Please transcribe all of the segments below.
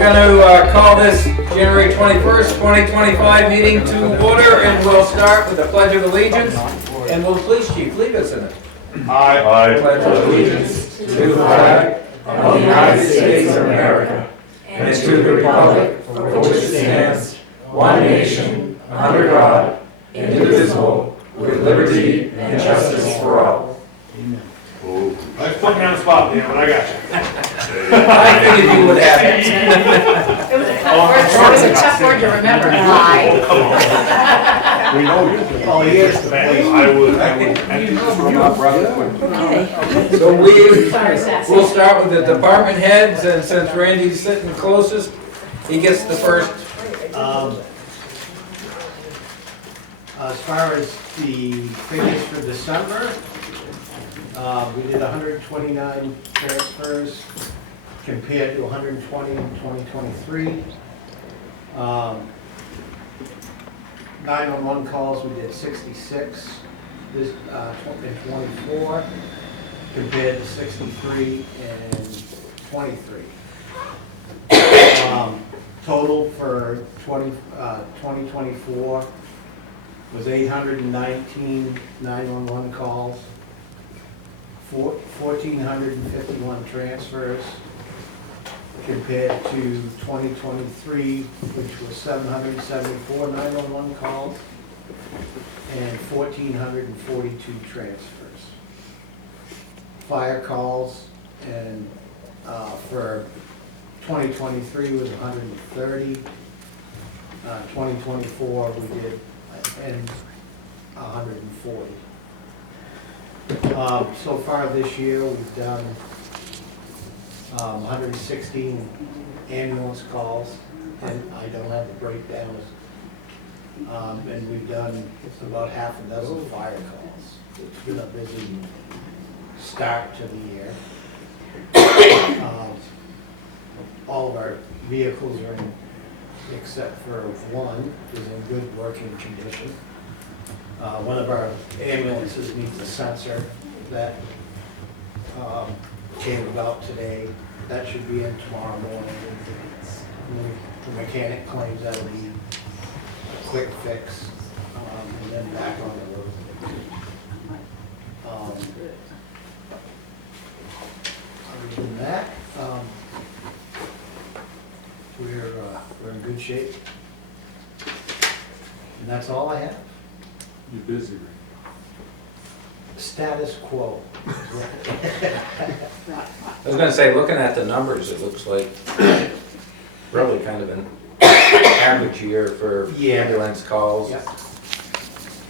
going to call this January 21st, 2025 meeting to order, and we'll start with the Pledge of Allegiance. And will the police chief lead us in it? I Pledge allegiance to the flag of the United States of America and to the republic for which it stands, one nation, under God, indivisible, with liberty and justice for all. I put me on the spot, Dan, but I got you. I figured you would have it. It was a tough word to remember. We know you. Oh, he is the man. I would. Okay. So we'll start with the department heads, and since Randy's sitting closest, he gets the first. As far as the figures for December, we did 129 transfers compared to 120 in 2023. 911 calls, we did 66 this in 24 compared to 63 in 23. Total for 2024 was 819 911 calls, 1,451 transfers, compared to 2023, which was 774 911 calls and 1,442 transfers. Fire calls and for 2023 was 130. 2024 we did and 140. So far this year, we've done 116 ambulance calls, and I don't have the breakdowns. And we've done about half a dozen fire calls. It's been a busy start to the year. All of our vehicles are in, except for one, is in good working condition. One of our ambulances needs a sensor that came about today. That should be in tomorrow morning. The mechanic claims that'll be a quick fix, and then back on the road. Other than that, we're in good shape. And that's all I have. You're busy, Rick. Status quo. I was going to say, looking at the numbers, it looks like really kind of an average year for ambulance calls. Yep.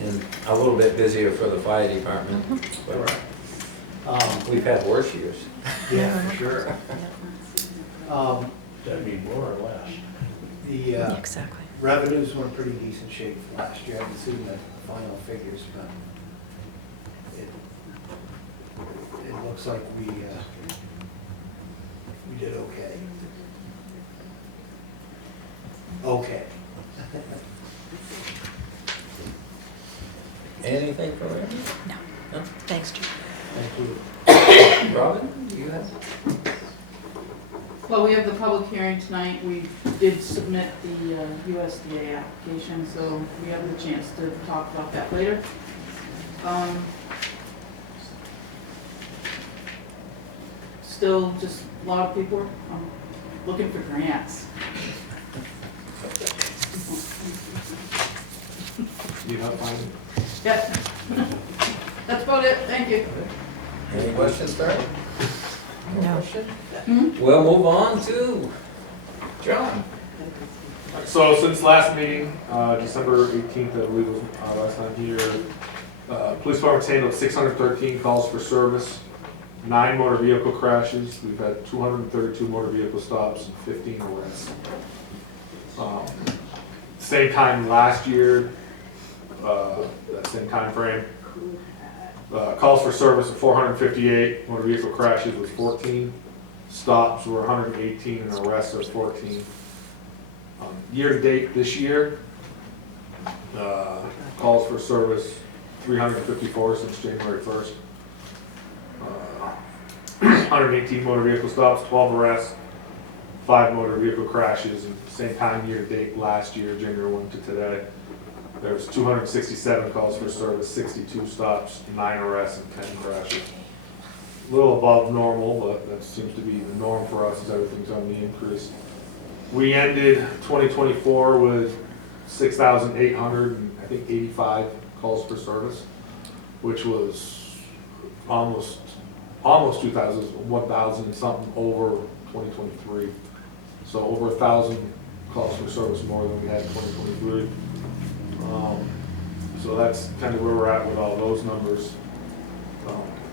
And a little bit busier for the fire department. But we've had worse years. Yeah, for sure. That'd be more or less. The Exactly. revenues were in pretty decent shape last year. I haven't seen the final figures, but it looks like we did okay. Okay. Anything from Randy? No. No? Thanks, Jim. Thank you. Robin, do you have? Well, we have the public hearing tonight. We did submit the USDA application, so we have the chance to talk about that later. Still just a lot of people looking for grants. You have fun? Yep. That's about it. Thank you. Any questions, Barry? No. We'll move on to John. So since last meeting, December 18th, I believe was last time here, police department's handled 613 calls for service, 9 motor vehicle crashes. We've had 232 motor vehicle stops and 15 arrests. Same time last year, that same time frame, calls for service of 458, motor vehicle crashes was 14, stops were 118, and arrests was 14. Year to date this year, calls for service 354 since January 1st. 118 motor vehicle stops, 12 arrests, 5 motor vehicle crashes, and same time year to date last year, January 1 to today. There was 267 calls for service, 62 stops, 9 arrests, and 10 crashes. A little above normal, but that seems to be the norm for us as everything's on the increase. We ended 2024 with 6,885 calls for service, which was almost 2,000, 1,000 something over 2023. So over 1,000 calls for service more than we had in 2023. So that's kind of where we're at with all those numbers.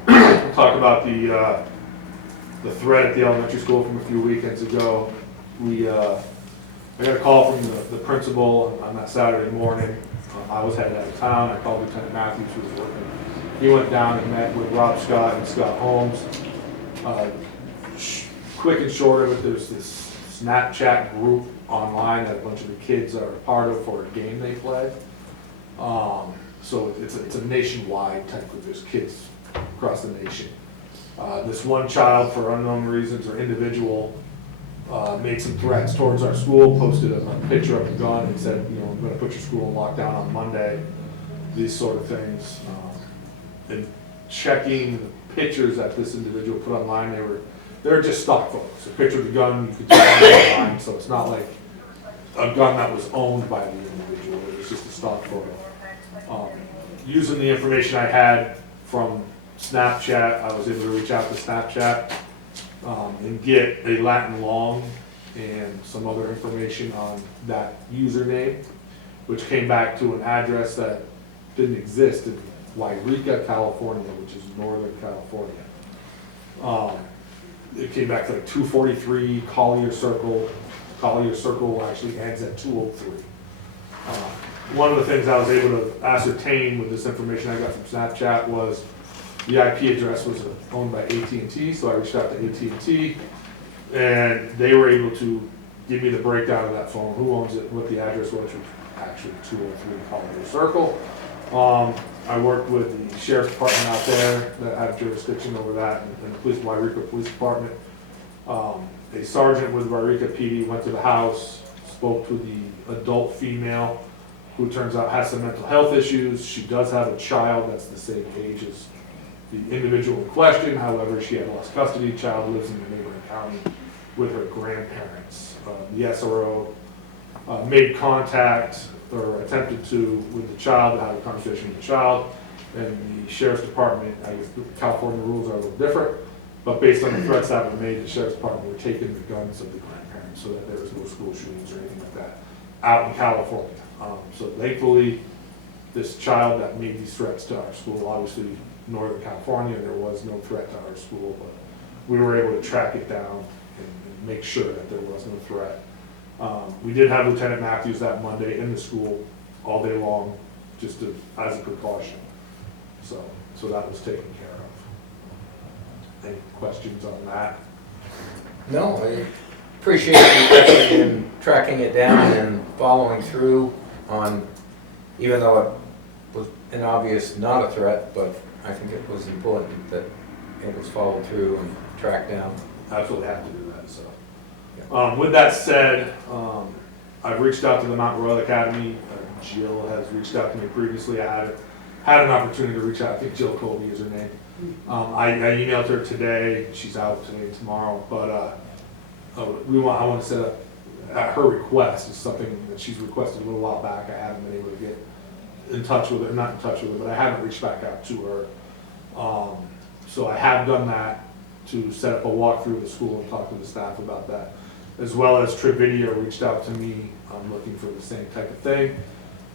We'll talk about the threat at the elementary school from a few weekends ago. I got a call from the principal on that Saturday morning. I was headed out of town. I called Lieutenant Matthews, who was working. He went down and met with Rob Scott and Scott Holmes. Quick and short of it, there's this Snapchat group online that a bunch of the kids are a part of for a game they play. So it's a nationwide type group. There's kids across the nation. This one child, for unknown reasons or individual, made some threats towards our school, posted a picture of a gun and said, you know, I'm going to put your school in lockdown on Monday, these sort of things. And checking the pictures that this individual put online, they're just stock photos. A picture of the gun, you could find it online, so it's not like a gun that was owned by the individual. It was just a stock photo. Using the information I had from Snapchat, I was able to reach out to Snapchat and get a Latin long and some other information on that username, which came back to an address that didn't exist in Wairika, California, which is Northern California. It came back to like 243 Collier Circle. Collier Circle actually ends at 203. One of the things I was able to ascertain with this information I got from Snapchat was the IP address was owned by AT&T, so I reached out to AT&T, and they were able to give me the breakdown of that phone, who owns it, what the address was, which was actually 203 Collier Circle. I worked with the sheriff's department out there that had jurisdiction over that, and the Wairika Police Department. A sergeant with Wairika PD went to the house, spoke to the adult female, who turns out has some mental health issues. She does have a child that's the same age as the individual in question. However, she had lost custody. The child lives in the neighboring county with her grandparents. The SRO made contact or attempted to with the child, to have a conversation with the child, and the sheriff's department, I guess the California rules are a little different, but based on the threats that were made, the sheriff's department were taking the guns of the grandparents so that there was no school shootings or anything like that out in California. So thankfully, this child that made these threats to our school, obviously Northern California, there was no threat to our school, but we were able to track it down and make sure that there was no threat. We did have Lieutenant Matthews that Monday in the school all day long, just as a precaution. So that was taken care of. Any questions on that? No, I appreciate the effort in tracking it down and following through on, even though it was an obvious not a threat, but I think it was important that it was followed through and tracked down. Absolutely have to do that, so. With that said, I've reached out to the Mount Royal Academy. Jill has reached out to me previously. I had an opportunity to reach out. I think Jill Colby is her name. I emailed her today. She's out today and tomorrow, but I want to set up at her request. It's something that she's requested a little while back. I haven't been able to get in touch with her, not in touch with her, but I haven't reached back out to her. So I have done that to set up a walkthrough of the school and talk to the staff about that, as well as Trividia reached out to me. I'm looking for the same type of thing.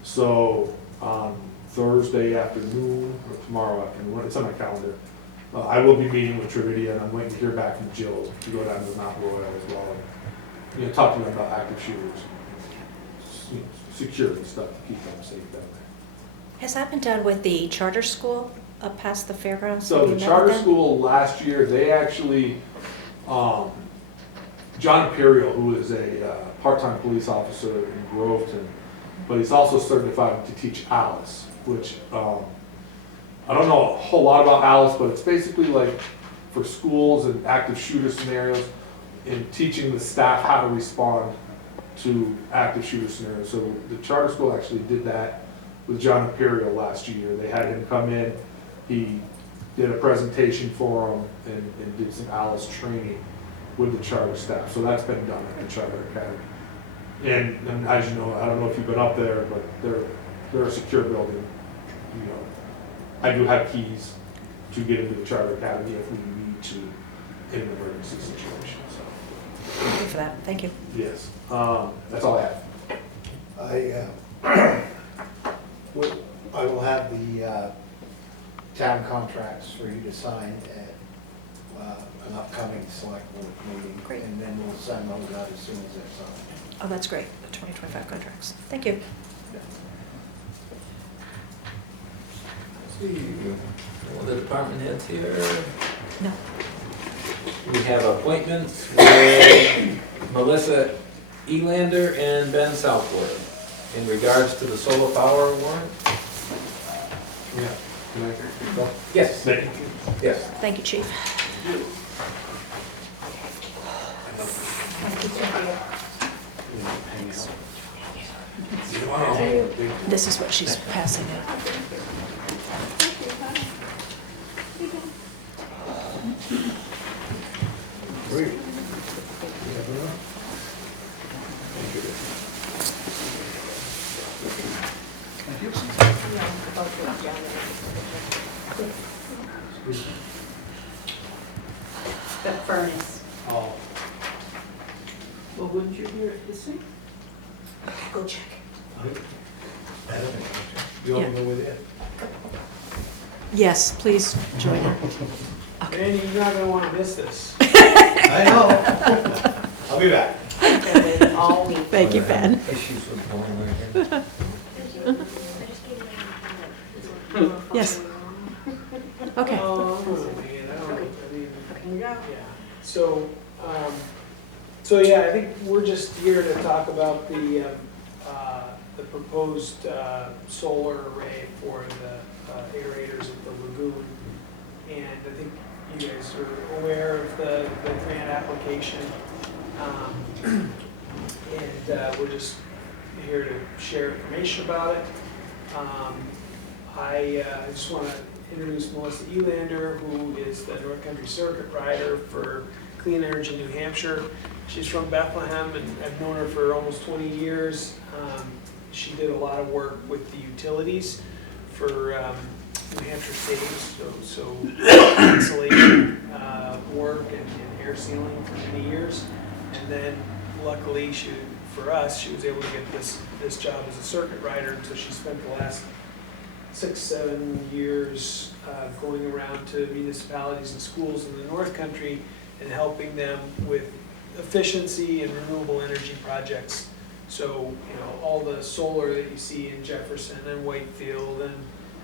So on Thursday afternoon or tomorrow afternoon, it's on my calendar, I will be meeting with Trividia, and I'm waiting to hear back from Jill to go down to the Mount Royal as well. And, talk to them about active shooters, security stuff to keep them safe down there. Has that been done with the charter school up past the fairgrounds? So the charter school last year, they actually, John Imperial, who is a part-time police officer in Groveton, but he's also certified to teach Alice, which I don't know a whole lot about Alice, but it's basically like for schools and active shooter scenarios, in teaching the staff how to respond to active shooter scenarios. So the charter school actually did that with John Imperial last year. They had him come in, he did a presentation for them and did some Alice training with the charter staff. So that's been done at the Charter Academy. And as you know, I don't know if you've been up there, but they're a secure building. You know, I do have keys to get into the Charter Academy if we need to in an emergency situation. So Thank you for that, thank you. yes, that's all I have. I will have the town contracts for you to sign at an upcoming select board meeting. Great. And then we'll send those out as soon as they're signed. Oh, that's great, the 2025 contracts. Thank you. See, all the department heads here. No. We have appointments with Melissa Elander and Ben Southwood in regards to the solar power warrant. Yeah. Can I go? Yes, Thank you. yes. Thank you, Chief. This is what she's passing out. Great. The furnace. Oh, Well, wouldn't you hear it hissing? Go check. I don't know. You want to go with it? Yes, please join her. Randy, you're not gonna wanna miss this. I know. I'll be back. All week. Thank you, Ben. Issues with going Yes. Okay. Oh, I'm gonna wing it. I don't, I mean, Okay. yeah. So yeah, I think we're just here to talk about the proposed solar array for the aerators at the lagoon. And I think you guys are aware of the grant application. And we're just here to share information about it. I just want to introduce Melissa Elander, who is the North Country Circuit Rider for Clean Energy New Hampshire. She's from Bethlehem, and I've known her for almost 20 years. She did a lot of work with the utilities for New Hampshire State, so insulation work and air sealing for many years. And then luckily, for us, she was able to get this job as a circuit rider, so she spent the last 6-7 years going around to municipalities and schools in the North Country and helping them with efficiency and renewable energy projects. So, you know, all the solar that you see in Jefferson and Wakefield and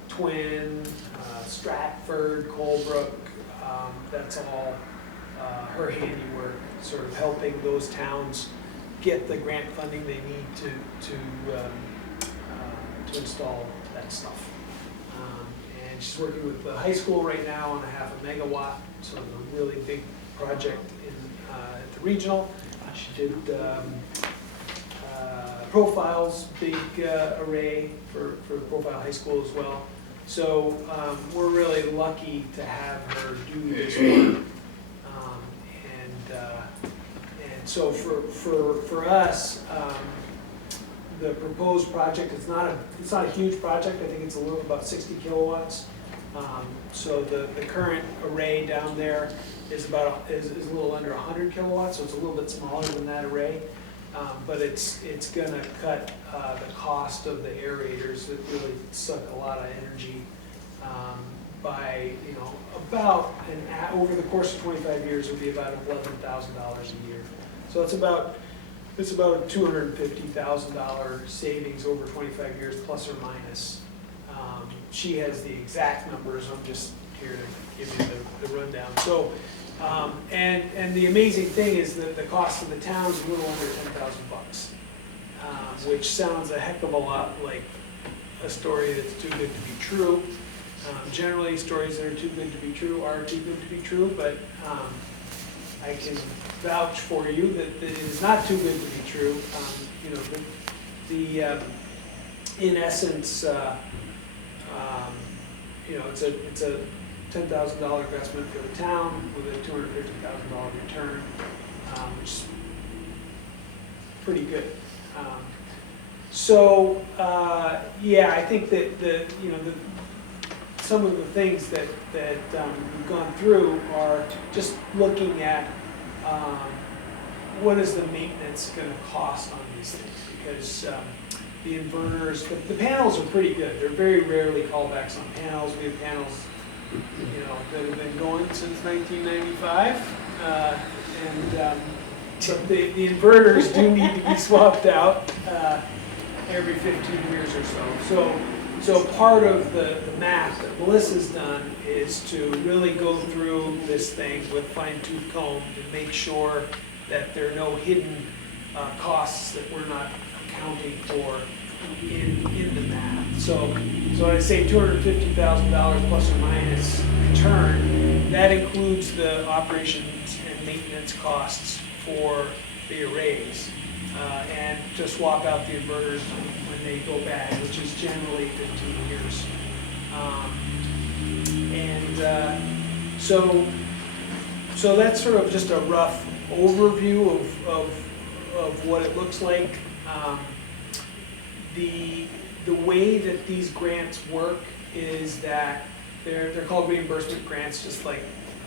Twin, Stratford, Colebrook, that's all her handiwork, sort of helping those towns get the grant funding they need to install that stuff. And she's working with the high school right now on a 0.5 megawatt, so a really big project at the regional. She did Profile's big array for Profile High School as well. So we're really lucky to have her do this work. And so for us, the proposed project, it's not a huge project. I think it's about 60 kilowatts. So the current array down there is a little under 100 kilowatts, so it's a little bit smaller than that array. But it's gonna cut the cost of the aerators that really suck a lot of energy by, you know, about over the course of 25 years, it would be about $11,000 a year. So it's about a $250,000 savings over 25 years, plus or minus. She has the exact numbers. I'm just here to give you the rundown. So, and the amazing thing is that the cost of the town is a little under $10,000, which sounds a heck of a lot like a story that's too good to be true. Generally, stories that are too good to be true are too good to be true, but I can vouch for you that it is not too good to be true. You know, in essence, you know, it's a $10,000 investment for the town with a $250,000 return, which is pretty good. Yeah, I think that you know, some of the things that we've gone through are just looking at what is the maintenance going to cost on these things, because the inverters, the panels are pretty good. They're very rarely callbacks on panels. We have panels, you know, that have been going since 1995, but the inverters do need to be swapped out every 15 years or so. So part of the math that Melissa's done is to really go through this thing with fine-tooth comb and make sure that there are no hidden costs that we're not accounting for in the math. So when I say $250,000 plus or minus return, that includes the operations and maintenance costs for the arrays. And to swap out the inverters when they go bad, which is generally 15 years. So that's sort of just a rough overview of what it looks like. The way that these grants work is that they're called reimbursement grants, just like,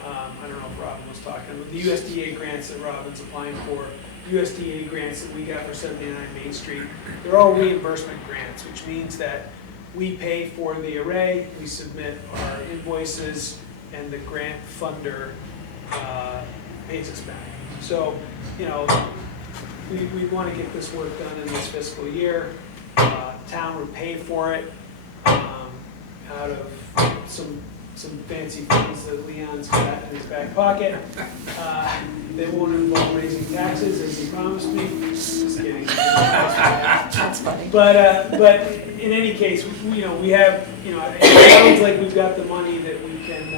I don't know if Robin was talking, but the USDA grants that Robin's applying for, USDA grants that we got for 79 Main Street, they're all reimbursement grants, which means that we pay for the array, we submit our invoices, and the grant funder pays us back. So, you know, we want to get this work done in this fiscal year. Town would pay for it out of some fancy funds that Leon's got in his back pocket. They won't involve raising taxes, as he promised me. Just kidding. That's funny. But in any case, we have, you know, it sounds like we've got the money that we can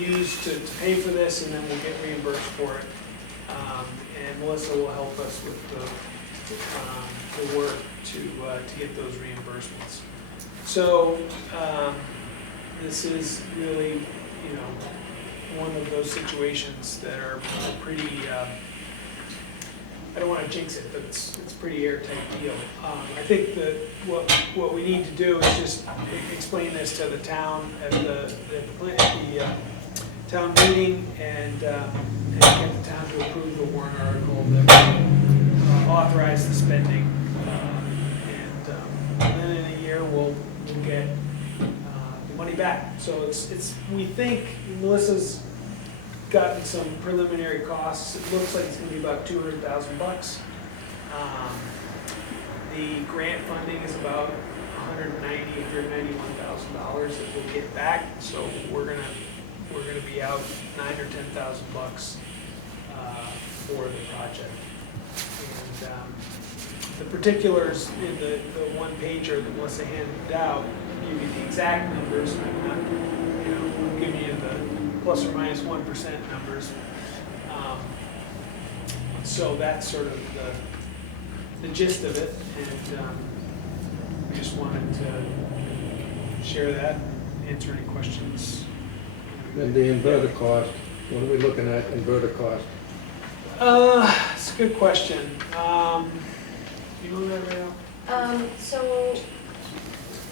use to pay for this, and then we'll get reimbursed for it. And Melissa will help us with the work to get those reimbursements. So this is really, you know, one of those situations that are pretty, I don't want to jinx it, but it's pretty airtight deal. I think that what we need to do is just explain this to the town at the town meeting and get the town to approve the warrant article that will authorize the spending. And then in a year we'll get the money back. So we think Melissa's gotten some preliminary costs. It looks like it's going to be about $200,000. The grant funding is about $191,000 that we'll get back. So we're gonna be out $9,000 or $10,000 for the project. And the particulars in the one pager that Melissa handed out give you the exact numbers. I'm not, you know, giving you the plus or minus 1% numbers. So that's sort of the gist of it, and we just wanted to share that and answer any questions. And the inverter cost, what are we looking at, inverter cost? It's a good question. You know that right now? So,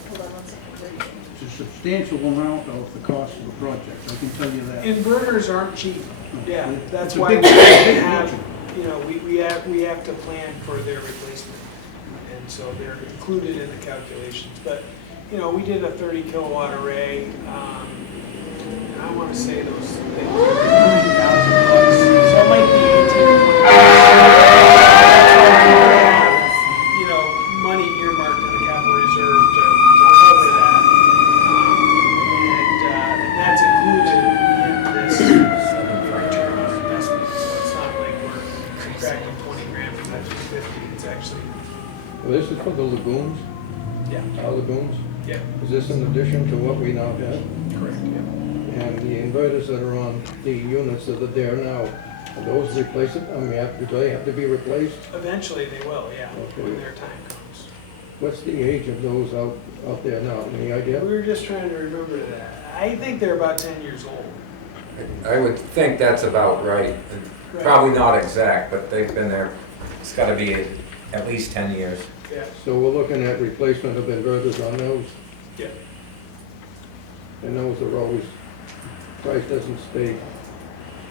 hold on one second. It's a substantial amount of the cost of the project, I can tell you that. Inverters aren't cheap. Yeah, that's It's a why big we have, project. you know, we have to plan for their replacement. And so they're included in the calculations. But, you know, we did a 30 kilowatt array, and I want to say those things are $9,000. So it might be 18, you know, money earmarked in the capital reserve to cover that. And that's included in this return on investment. So it's not like we're subtracting 20 grand from that 250. It's actually, Well, this is for the lagoons, yeah, our lagoons. yeah, Is this in addition to what we now have? correct, yeah. And the inverters that are on the units that are there now, Are those replaceable, do they have to be replaced? Eventually they will, yeah, Okay. when their time comes. What's the age of those out there now, any idea? We were just trying to remember that. I think they're about 10 years old. I would think that's about right. Right. Probably not exact, but they've been there, it's gotta be at least 10 years. Yeah, So we're looking at replacement of inverters on those, yeah. and those are always, price doesn't stay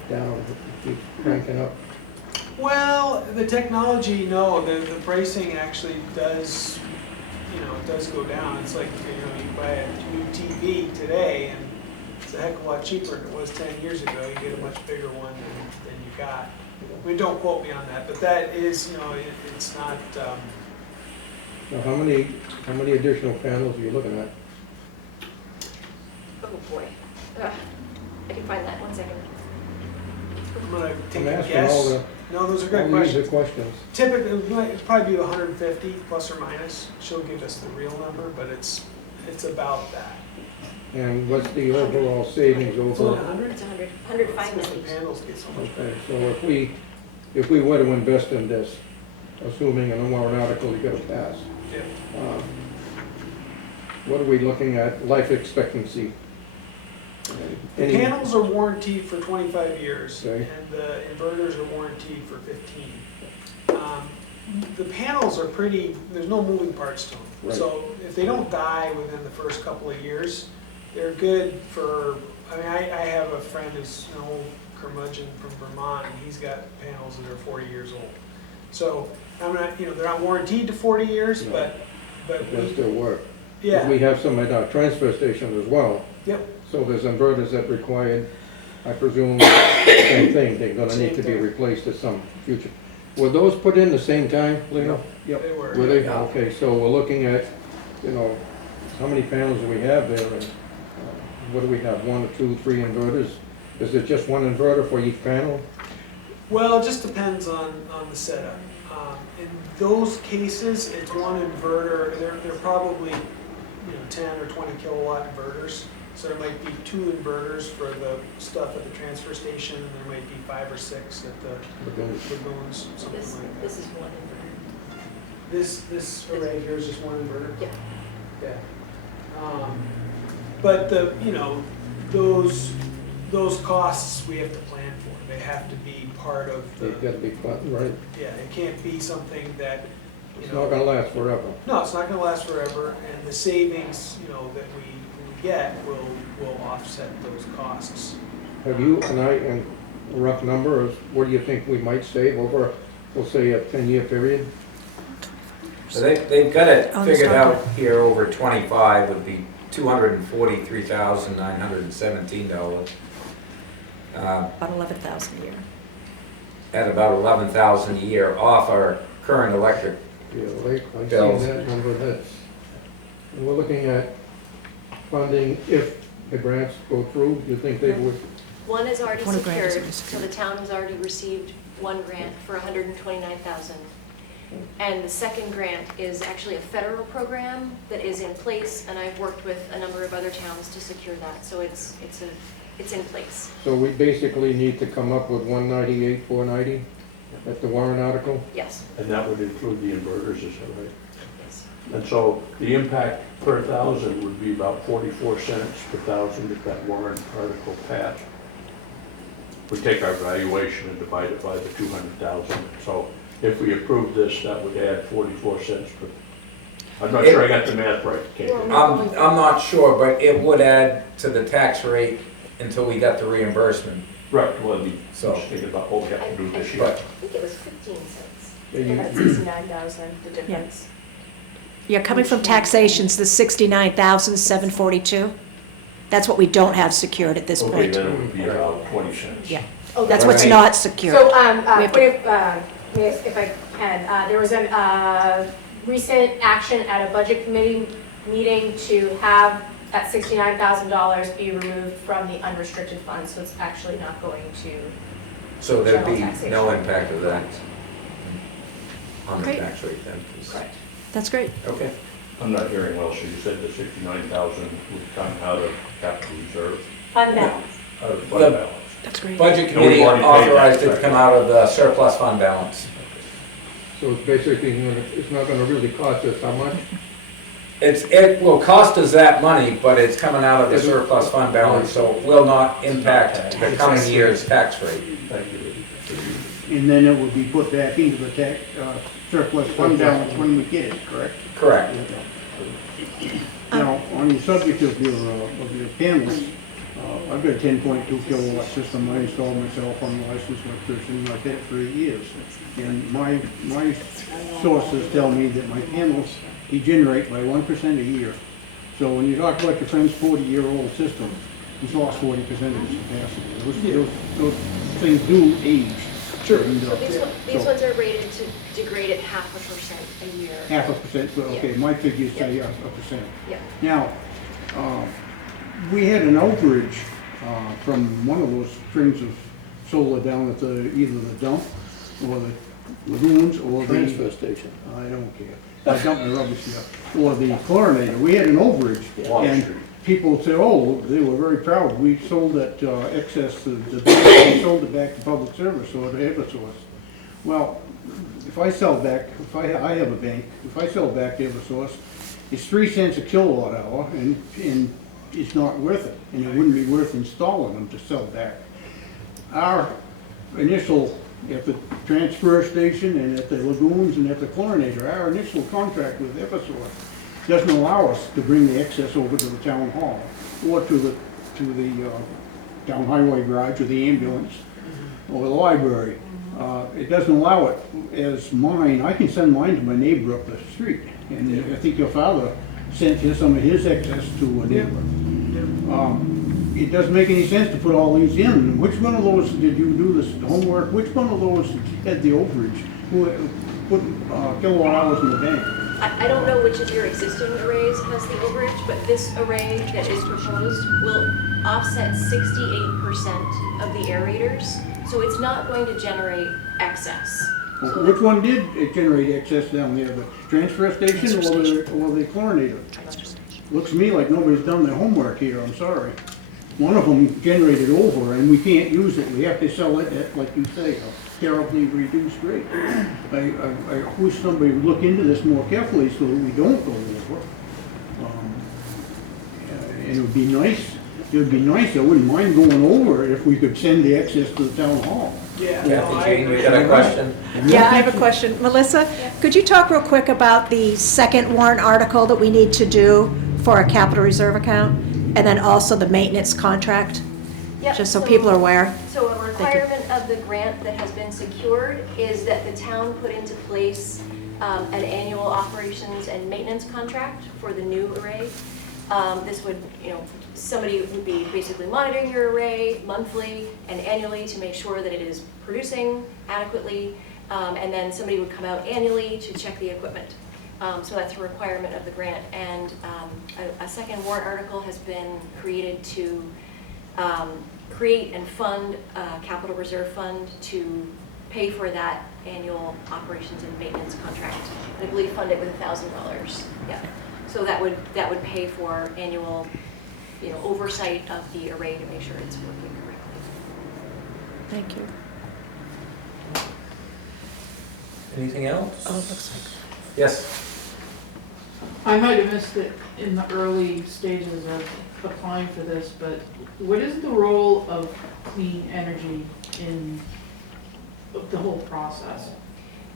down, it keeps cranking up. Well, the technology, no, the pricing actually does, it does go down. It's like, you buy a new TV today and it's a heck of a lot cheaper than it was 10 years ago. You get a much bigger one than you got. I mean, don't quote me on that, but that is, it's not, Now, how many additional panels are you looking at? Oh, boy. I can find that, 1 second. I'm gonna take I'm a asking all guess. the, No, those are all good these questions. are questions. Typically, it'd probably be 150 plus or minus. She'll give us the real number, but it's about that. And what's the overall savings It's only over? 100? It's 100, 105 Because the million. panels get so much better. Okay, so if we were to invest in this, assuming in a warrant article you gotta pass, Yeah. what are we looking at, life expectancy? The Any- panels are warranted for 25 years, Okay. and the inverters are warranted for 15. The panels are pretty, there's no moving parts to them. Right. So if they don't die within the first couple of years, they're good for, I have a friend who's an old curmudgeon from Vermont, and he's got panels that are 40 years old. So, I'm not, they're not warranted to 40 years, No. but That still work. yeah, We have some at our transfer stations as well, yep. so there's inverters that required, I presume, same thing, they're gonna need to be Same thing. replaced at some future. Were those put in the same time, Leo? Yep. They were. Were they? Yeah. Okay, so we're looking at, how many panels do we have there, and what do we have, 1 or 2, 3 inverters? Is it just one inverter for each panel? Well, it just depends on the setup. In those cases, it's one inverter, they're probably, 10 or 20 kilowatt inverters. So there might be 2 inverters for the stuff at the transfer station, and there might be 5 or 6 at the lagoons, something This, like this that. is one inverter. This array here is just one inverter? Yeah. Yeah. But those costs we have to plan for. They have to be part of They've the, gotta be, right, yeah, it can't be something that, it's not gonna last forever. no, it's not gonna last forever, and the savings, that we get will offset those costs. Have you, and a rough number of, what do you think we might save over, we'll say, a 10-year period? So they've got it On the figured starter. out here over 25 would be $243,917. About 11,000 a year. At about 11,000 a year off our current electric. Yeah, right, I see Bills. that number, and we're looking at funding, if the grants go through, you think they would, One is already One grant is secured, already so secured. the town has already received one grant for 129,000. And the second grant is actually a federal program that is in place, and I've worked with a number of other towns to secure that, so it's in place. so we basically need to come up with 198,490 at the warrant article? Yes. And that would include the inverters, is that right? Yes. And so the impact per thousand would be about 44 cents per thousand if that warrant article passed. We take our valuation and divide it by the 200,000. So if we approve this, that would add 44 cents per. I'm not sure I got the math right. Can't do it. I'm not sure, but it would add to the tax rate until we got the reimbursement. Right, well, we So- just thinking about what we have to do this year. But I think it was 15 cents. Yeah, you- About 69,000, the difference. You're coming from taxations, the 69,742? That's what we don't have secured at this Okay, point. then it would be about 20 cents. Yeah, Oh, that's what's Right. not secured. So, We have to- if I can, there was a recent action at a budget committee meeting to have that $69,000 be removed from the unrestricted fund, so it's actually not going to, So there'd be General no taxation. impact of that on the Great. tax rate then? 'Cause- correct. That's great. Okay. I'm not hearing well, so you said the 69,000 would come out of capital reserve, Fund balance. out of fund balance. That's great. Budget And we've committee already paid authorized that, it to come out of the surplus fund balance. So it's basically, it's not gonna really cost us how much? It will cost us that money, but it's coming out of the surplus fund balance, so it will not impact the coming year's tax rate. Thank you. And then it will be put back into the tax, surplus fund balance when we get it, correct? Correct. Now, on the subject of your panels, I've got a 10.2 kilowatt system I installed myself on a licensed electrician, I've had it for 8 years. And my sources tell me that my panels degenerate by 1% a year. So when you talk about your friend's 40-year-old system, he's lost 40% of his capacity. Those things do age. Sure. And, So these ones are rated to degrade at 0.5% a year. 0.5%, so, okay, my figures say 1%. Yeah. Now, we had an overage from one of those strings of solar down at either the dump or the lagoons or the... Transfer station. I don't care. I dump my rubbish here. Or the chlorinator. We had an overage. And people say, oh, they were very proud. We sold that excess to the bank. We sold it back to public service or to Eversource. Well, if I sell back, I have a bank, if I sell back to Eversource, it's 3 cents a kilowatt hour and it's not worth it. And it wouldn't be worth installing them to sell back. Our initial, at the transfer station and at the lagoons and at the chlorinator, our initial contract with Eversource doesn't allow us to bring the excess over to the town hall or to the town highway garage or the ambulance or the library. It doesn't allow it as mine. I can send mine to my neighbor up the street. And I think your father sent some of his excess to a neighbor. It doesn't make any sense to put all these in. Which one of those did you do this homework? Which one of those had the overage? Who put kilowatt hours in the bank? I don't know which of your existing arrays has the overage, but this array that is proposed will offset 68% of the aerators, so it's not going to generate excess. So Which one did generate excess down there? The transfer station or the chlorinator? Looks to me like nobody's done their homework here, I'm sorry. One of them generated over and we can't use it. We have to sell it at, like you say, a terribly reduced rate. I wish somebody would look into this more carefully so that we don't go over. And it would be nice, I wouldn't mind going over it if we could send the excess to the town hall. Yeah. Kathy Jane, you got a question? Yeah, I have a question. Melissa, could you talk real quick about the second warrant article that we need to do for a capital reserve account? And then also the maintenance contract, Yep, just so people are aware? So a requirement of the grant that has been secured is that the town put into place an annual operations and maintenance contract for the new array. This would, somebody would be basically monitoring your array monthly and annually to make sure that it is producing adequately, and then somebody would come out annually to check the equipment. So that's a requirement of the grant, and a second warrant article has been created to create and fund a capital reserve fund to pay for that annual operations and maintenance contract. I believe fund it with $1,000. Yeah. So that would pay for annual, oversight of the array to make sure it's working correctly. Thank you. Anything else? Oh, it looks like. Yes. I might have missed it in the early stages of applying for this, but what is the role of clean energy in the whole process?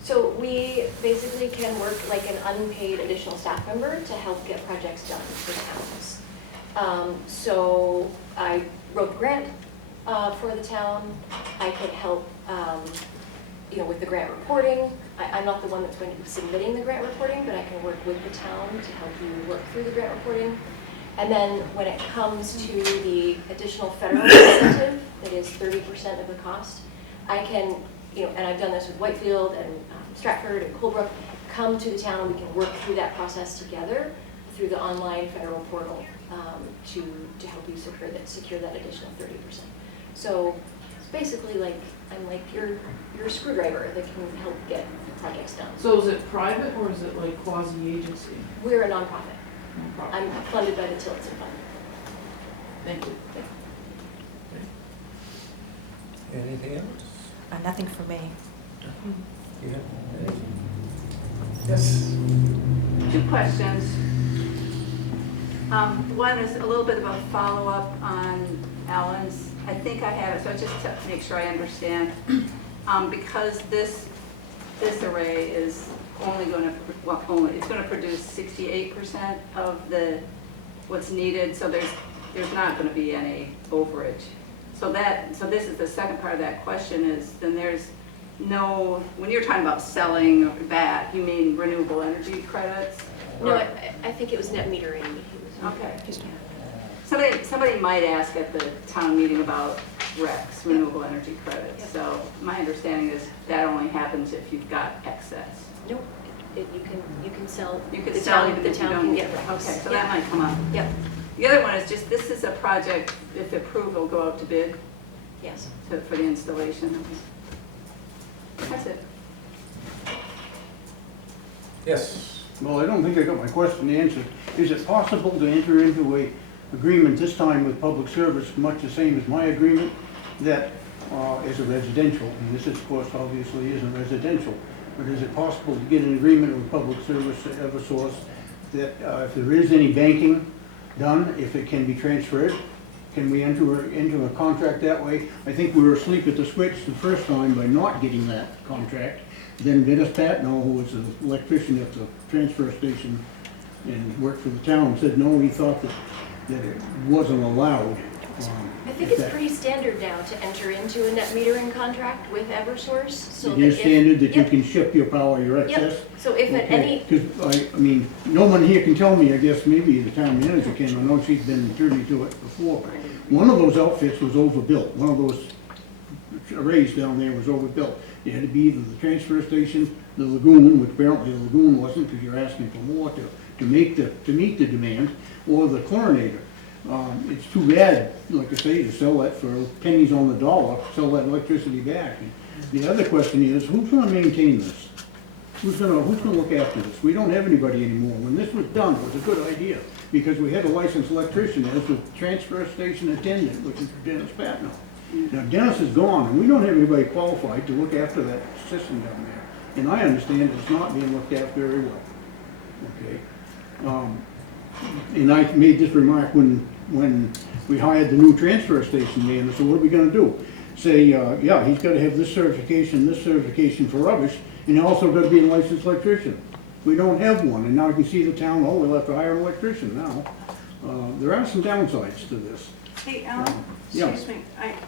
So we basically can work like an unpaid additional staff member to help get projects done for towns. So I wrote the grant for the town. I could help with the grant reporting. I'm not the one that's going to be submitting the grant reporting, but I can work with the town to help you work through the grant reporting. And then when it comes to the additional federal incentive, that is 30% of the cost, I can, and I've done this with Whitefield and Stratford and Colebrook, come to the town and we can work through that process together through the online federal portal to help you secure that additional 30%. So it's basically like I'm like your screwdriver that can help get projects done. So is it private or is it like quasi-agency? We're a nonprofit. Nonprofit. I'm funded by the Tillotson Fund. Thank you. Anything else? Nothing for me. Yeah. Yes. Two questions. One is a little bit of a follow-up on Alan's. I think I have it, so just to make sure I understand. Because this array is only going to, well, only, it's going to produce 68% of what's needed, so there's not going to be any overage. So this is the second part of that question is, then there's no, when you're talking about selling that, you mean renewable energy credits? No, I think it was net metering. Okay. Somebody might ask at the town meeting about RECs, renewable energy credits. Yep. So my understanding is that only happens if you've got excess. Nope, you can sell. You could the sell town- even the if you town don't can get get it. RECs. Okay, so Yep. that might come up. Yep, The other one is just, this is a project, if approved, will go out to bid yes. for the installation. That's it. Yes. Well, I don't think I got my question answered. Is it possible to enter into a agreement this time with public service, much the same as my agreement, that is a residential, and this is, of course, obviously isn't residential, but is it possible to get an agreement with public service at Eversource that if there is any banking done, if it can be transferred, can we enter into a contract that way? I think we were asleep at the switch the first time by not getting that contract. Then Dennis Patno, who was an electrician at the transfer station and worked for the town, said no, he thought that it wasn't allowed. I think it's pretty standard now to enter into a net metering contract with Eversource, so that It is if- standard that you Yep. can ship your power, your excess? Yep, so if at any, Because, I mean, no one here can tell me, I guess maybe the town manager can, I know she's been attorney to it before, but one of those outfits was overbuilt, one of those arrays down there was overbuilt. It had to be either the transfer station, the lagoon, which apparently the lagoon wasn't, because you're asking for more to meet the demand, or the chlorinator. It's too bad, like I say, to sell that for pennies on the dollar, sell that electricity back. And the other question is, who's gonna maintain this? Who's gonna look after this? We don't have anybody anymore. When this was done, it was a good idea, because we had a licensed electrician as the transfer station attendant, which is Dennis Patno. Now Dennis is gone, and we don't have anybody qualified to look after that system down there. And I understand it's not being looked at very well. Okay? And I made this remark when we hired the new transfer station man, I said, what are we gonna do? Say, yeah, he's gotta have this certification for rubbish, and he also gotta be a licensed electrician. We don't have one, and now you can see the town, oh, we'll have to hire an electrician now. There are some downsides to this. Hey, Alan, Yeah. excuse me,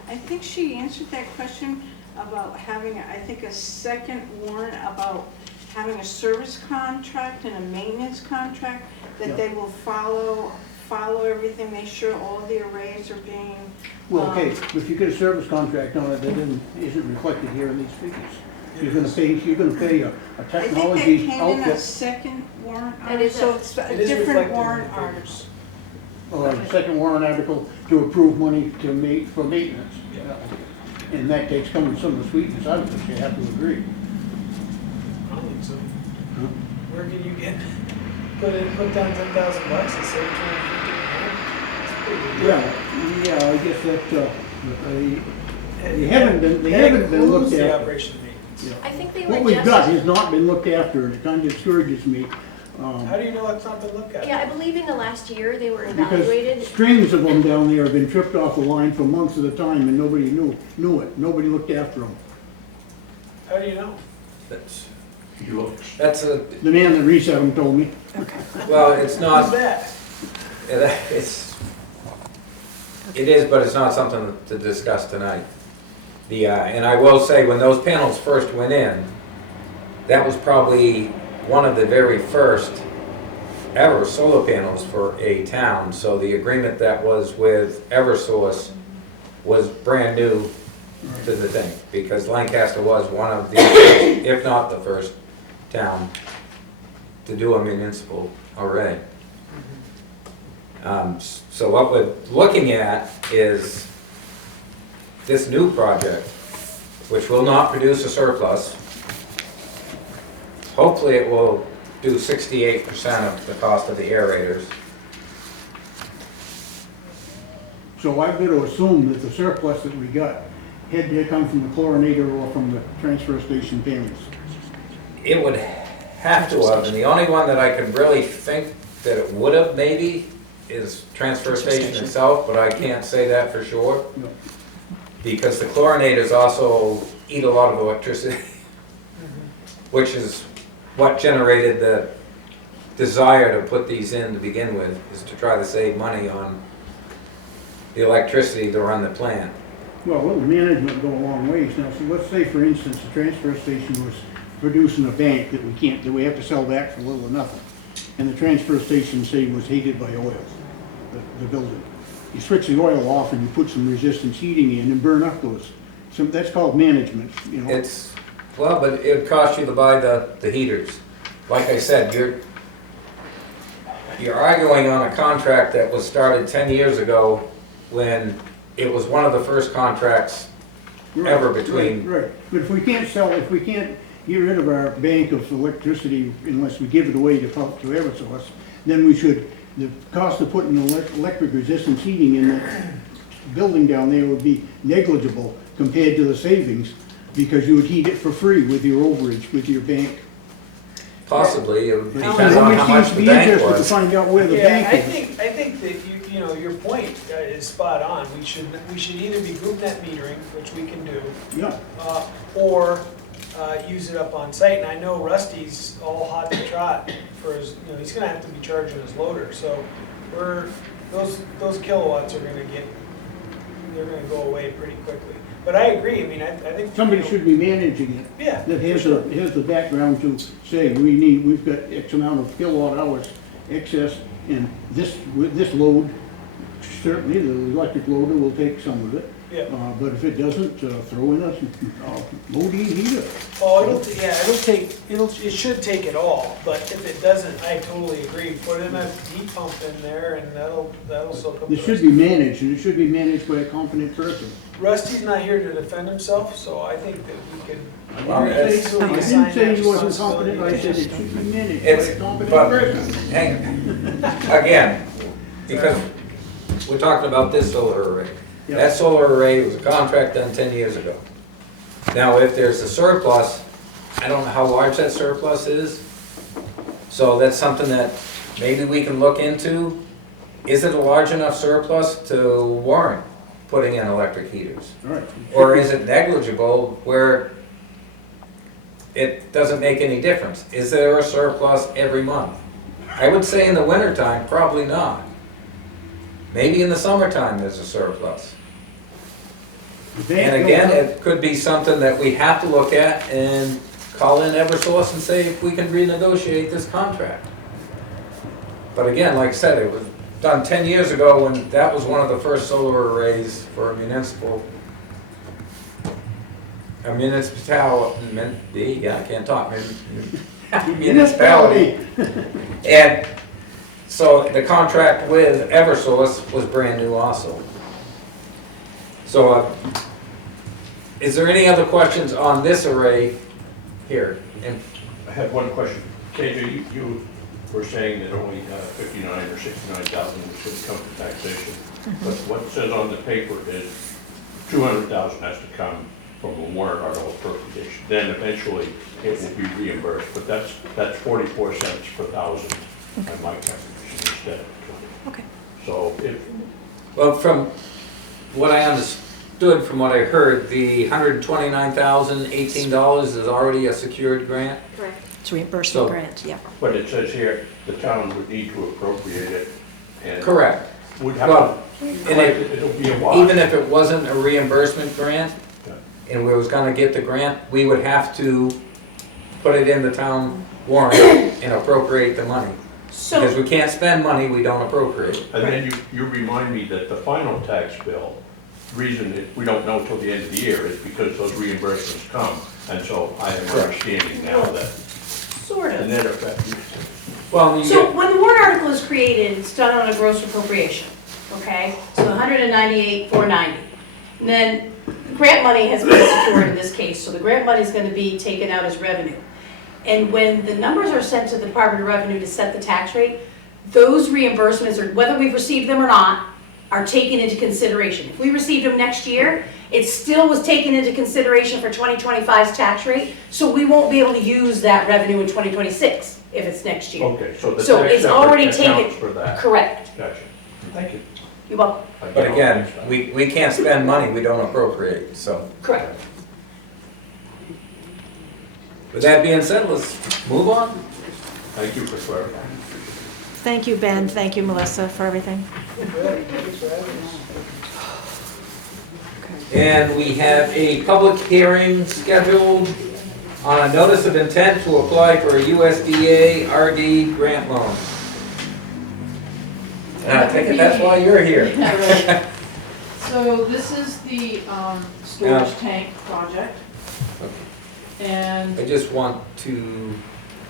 I think she answered that question about having, I think, a second warrant about having a service contract and a maintenance contract, Yeah. that they will follow everything, make sure all the arrays are being. Well, okay, if you get a service contract on it, that isn't reflected here in these figures. You're gonna pay a I think that technology came in a outfit, second warrant That article, is so a- it's a It is different reflected in warrant the article. figures. or a second warrant article to approve money for maintenance. And that takes some of the sweetness out of it, you have to agree. I don't think so. Where can you get, put down $10,000 and save $250? Yeah, I guess that, they haven't been That looked includes the at. operation and maintenance. I think they What were we've got just, has not been looked after, and it kind of discourages me. How do you know it's not been looked at? yeah, I believe in the last year, they were Because evaluated. strings of them down there have been tripped off the line for months at a time, and nobody knew it. Nobody looked after them. How do you know? That's a, The man that reset them told me. well, it's Who's not, that? it is, but it's not something to discuss tonight. And I will say, when those panels first went in, that was probably one of the very first ever solar panels for a town. So the agreement that was with Eversource was brand new to the thing, because Lancaster was one of the, if not the first town to do a municipal array. So what we're looking at is this new project, which will not produce a surplus. Hopefully it will do 68% of the cost of the aerators. So I've got to assume that the surplus that we got had to come from the chlorinator or from the transfer station panels? It would have to have, and the only one that I could really think that it would have maybe is transfer station itself, but I can't say that for sure. No. Because the chlorinators also eat a lot of electricity, which is what generated the desire to put these in to begin with, is to try to save money on the electricity to run the plant. Well, will management go a long ways? Now, so let's say, for instance, the transfer station was producing a bank that we have to sell back for little or nothing. And the transfer station, say, was heated by oil, the building. You switch the oil off and you put some resistance heating in and burn up those. So that's called management, you know? It's, well, but it would cost you to buy the heaters. Like I said, you're arguing on a contract that was started 10 years ago when it was one of the first contracts ever between. Right, but if we can't get rid of our bank of electricity unless we give it away to Eversource, then we should, the cost of putting electric resistance heating in that building down there would be negligible compared to the savings, because you would heat it for free with your overage, with your bank. Possibly, it would But depend on how much the bank interested to was. find out where the Yeah, bank is. I think that you know, your point is spot on. We should either be group net metering, which we can do, Yeah, or use it up on site. And I know Rusty's all hot to trot for his, you know, he's gonna have to be charging his loader. So those kilowatts are gonna go away pretty quickly. But I agree, I mean, I think. somebody should be managing it. Yeah. That has the background to say, we've got X amount of kilowatt hours excess, and this load, certainly the electric loader will take some of it. Yeah. But if it doesn't, throw in a loading heater. Oh, it should take it all, but if it doesn't, I totally agree. Put in a heat pump in there and that'll soak up the It should rest. be managed, and it should be managed by a competent person. Rusty's not here to defend himself, so I think that we could Well, I easily didn't assign say that he wasn't competent, I said responsibility. it should be managed by It's, a competent but, person. again, because we're talking about this solar array. Yeah. That solar array was a contract done 10 years ago. Now, if there's a surplus, I don't know how large that surplus is, so that's something that maybe we can look into. Is it a large enough surplus to warrant putting in electric heaters? All right. Or is it negligible where it doesn't make any difference? Is there a surplus every month? I would say in the wintertime, probably not. Maybe in the summertime there's a surplus. And again, it could be something that we have to look at and call in Eversource and say if we can renegotiate this contract. But again, like I said, it was done 10 years ago when that was one of the first solar arrays for a municipality. Municipality. And so the contract with Eversource was brand new also. So, is there any other questions on this array here? And I have one question. KJ, you were saying that only 59 or 69,000 was going to come from taxation. But what it says on the paper is 200,000 has to come from a warrant article appropriation. Then eventually it will be reimbursed, but that's 44 cents per thousand on my calculation instead of 20. Okay. So well, from what I understood, from what I heard, the $129,018 is already a secured grant? Correct. It's reimbursement So- grant, yeah. but it says here, the town would need to appropriate it and. Correct. Would have Well, to, and it'll be a wash. even if it wasn't a reimbursement grant, Yeah. and we was gonna get the grant, we would have to put it in the town warrant and appropriate the money. Because So, we can't spend money we don't appropriate. And then you remind me that the final tax bill, the reason that we don't know till the end of the year is because those reimbursements come. And so I am understanding now that sort the of. net effect. Well, you So get, when the warrant article is created, it's done on a gross appropriation, okay? So 198,490. And then grant money has been secured in this case, so the grant money is gonna be taken out as revenue. And when the numbers are sent to the Department of Revenue to set the tax rate, those reimbursements, or whether we've received them or not, are taken into consideration. If we receive them next year it still was taken into consideration for 2025's tax rate, so we won't be able to use that revenue in 2026 if it's next year. Okay, so the So tax it's already effort accounts taken- for that. Correct. Gotcha. Thank you. You're welcome. But again, we can't spend money we don't appropriate, so. Correct. With that being said, let's move on. Thank you for clarifying. Thank you, Ben, thank you, Melissa, for everything. Thanks for having us. And we have a public hearing scheduled on a notice of intent to apply for a USDA RD grant loan. And I take it that's why you're here. Yeah, right. So this is the storage tank project. And I just want to,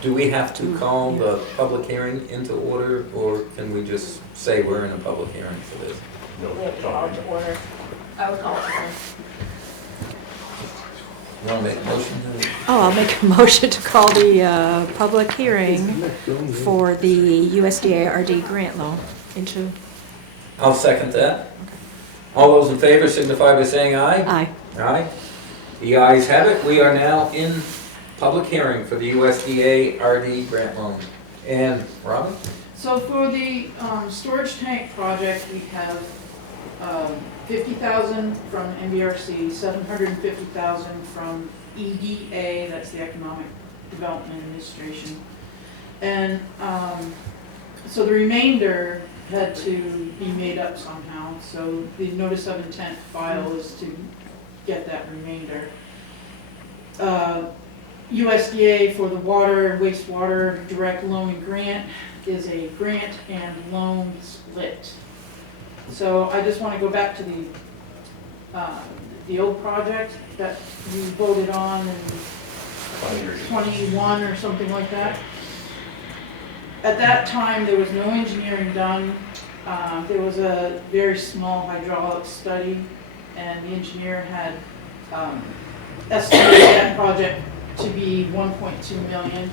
do we have to call the public hearing into order, or can we just say we're in a public hearing for this? No, We have to call it to order. I would call it to order. You want to make a motion to? Oh, I'll make a motion to call the public hearing for the USDA RD grant loan into, I'll second that. All those in favor signify by saying aye. aye. Aye. The ayes have it. We are now in public hearing for the USDA RD grant loan. And Robin? so for the storage tank project, we have 50,000 from NBRC, 750,000 from EDA, that's the Economic Development Administration. And so the remainder had to be made up somehow. So the notice of intent file is to get that remainder. USDA for the water and wastewater direct loan and grant is a grant and loan split. So I just want to go back to the old project that we voted on in 21 or something like that. At that time, there was no engineering done. There was a very small hydraulic study, and the engineer had estimated that project to be 1.2 million.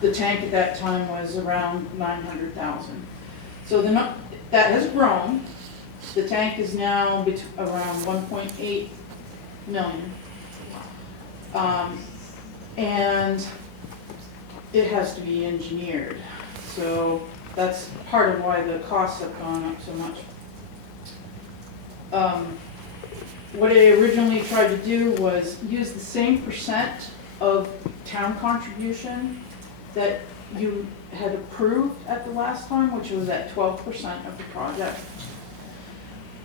The tank at that time was around 900,000. So that has grown. The tank is now around 1.8 million. And it has to be engineered. So that's part of why the costs have gone up so much. What I originally tried to do was use the same percent of town contribution that you had approved at the last time, which was at 12% of the project.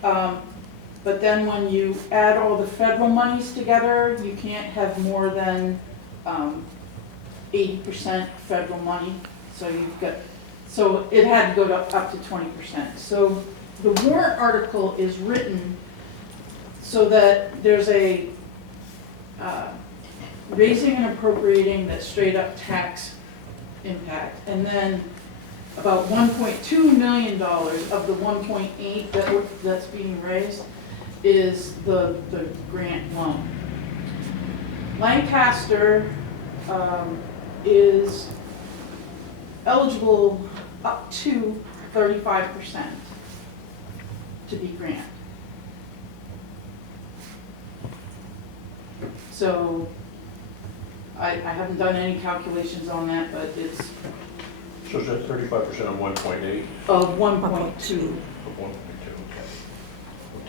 But then when you add all the federal monies together, you can't have more than 80% federal money. So it had to go up to 20%. So the warrant article is written so that there's a raising and appropriating that's straight up tax impact. And then about $1.2 million of the 1.8 that's being raised is the grant loan. Lancaster is eligible up to 35% to be grant. So I haven't done any calculations on that, but it's So is that 35% of 1.8? of 1.2. Of 1.2,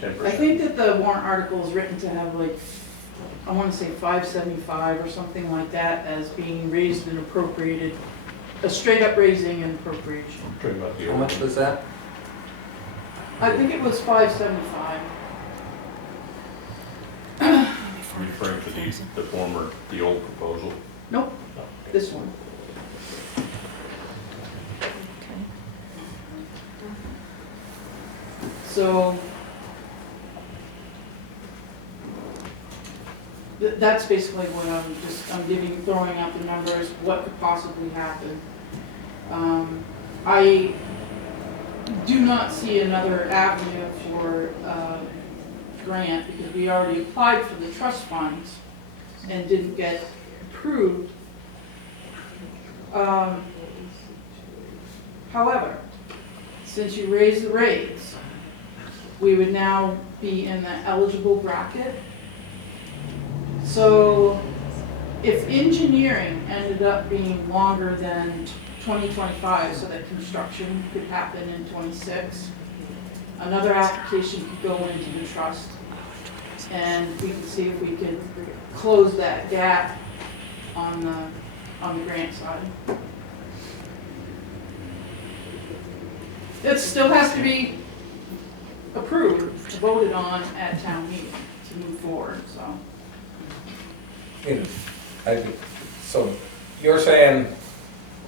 okay. 10%. I think that the warrant article is written to have like, I want to say 575 or something like that as being raised and appropriated, a straight up raising and appropriation. Talking about the How old much was that? I think it was 575. referring to the former, the old proposal? Nope, this one. So that's basically what I'm throwing out the numbers, what could possibly happen. I do not see another avenue for grant because we already applied for the trust funds and didn't get approved. However, since you raised the rates, we would now be in the eligible bracket. So if engineering ended up being longer than 2025, so that construction could happen in '26, another application could go into the trust, and we could see if we could close that gap on the grant side. It still has to be approved, voted on at town meeting to move forward, so. So you're saying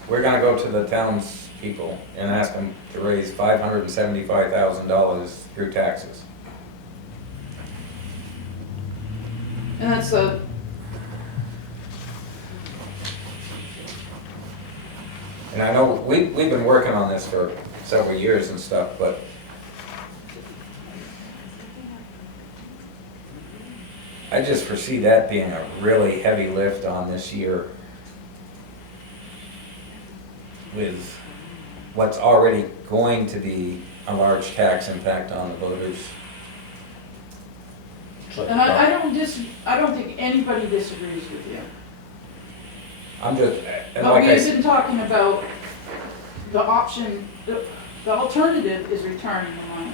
we're gonna go to the townspeople and ask them to raise $575,000 through taxes? And that's a, And I know we've been working on this for several years and stuff, but I just foresee that being a really heavy lift on this year with what's already going to be a large tax impact on the voters. and I don't think anybody disagrees with you. I'm just, and But like I we've said, been talking about the option, the alternative is returning the money.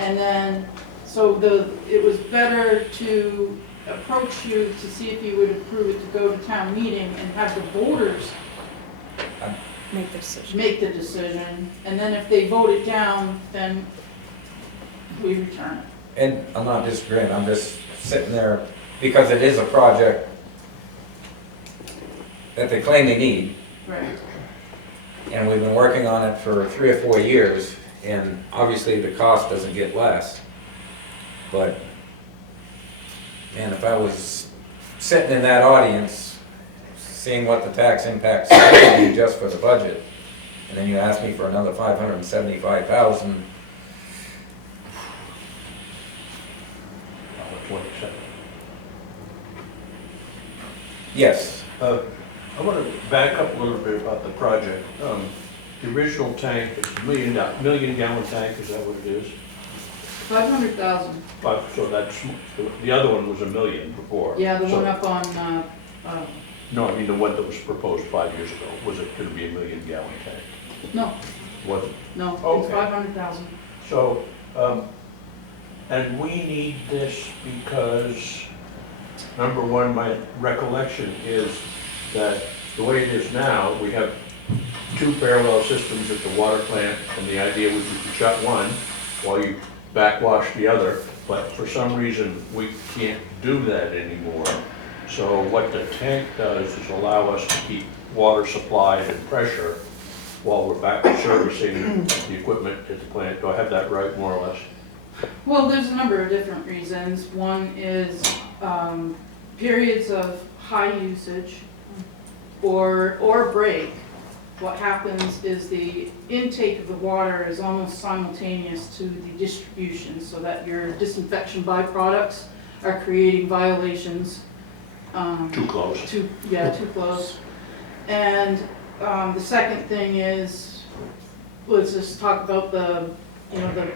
And then, so it was better to approach you to see if you would approve it to go to town meeting and have the voters Make the decision. make the decision, and then if they vote it down, then we return it. and I'm not disagreeing, I'm just sitting there, because it is a project that they claim they need, Right. and we've been working on it for 3 or 4 years, and obviously the cost doesn't get less. But, man, if I was sitting in that audience, seeing what the tax impacts would be just for the budget, and then you ask me for another $575,000, 27. yes. I want to back up a little bit about the project. The original tank, it's a million gallon tank, is that what it is? 500,000, So that's, the other one was a million before. yeah, the So- one up on, No, I mean the one that was proposed 5 years ago, was it going to be a million gallon tank? no, Was it? no, it's Okay. 500,000. So, and we need this because, number one, my recollection is that the way it is now, we have 2 parallel systems at the water plant, and the idea was you could shut one while you backwash the other, but for some reason, we can't do that anymore. So what the tank does is allow us to keep water supplied and pressure while we're back servicing the equipment at the plant. Do I have that right, more or less? Well, there's a number of different reasons. One is periods of high usage or break. What happens is the intake of the water is almost simultaneous to the distribution, so that your disinfection byproducts are creating violations. Too close. Too close. And the second thing is, let's just talk about the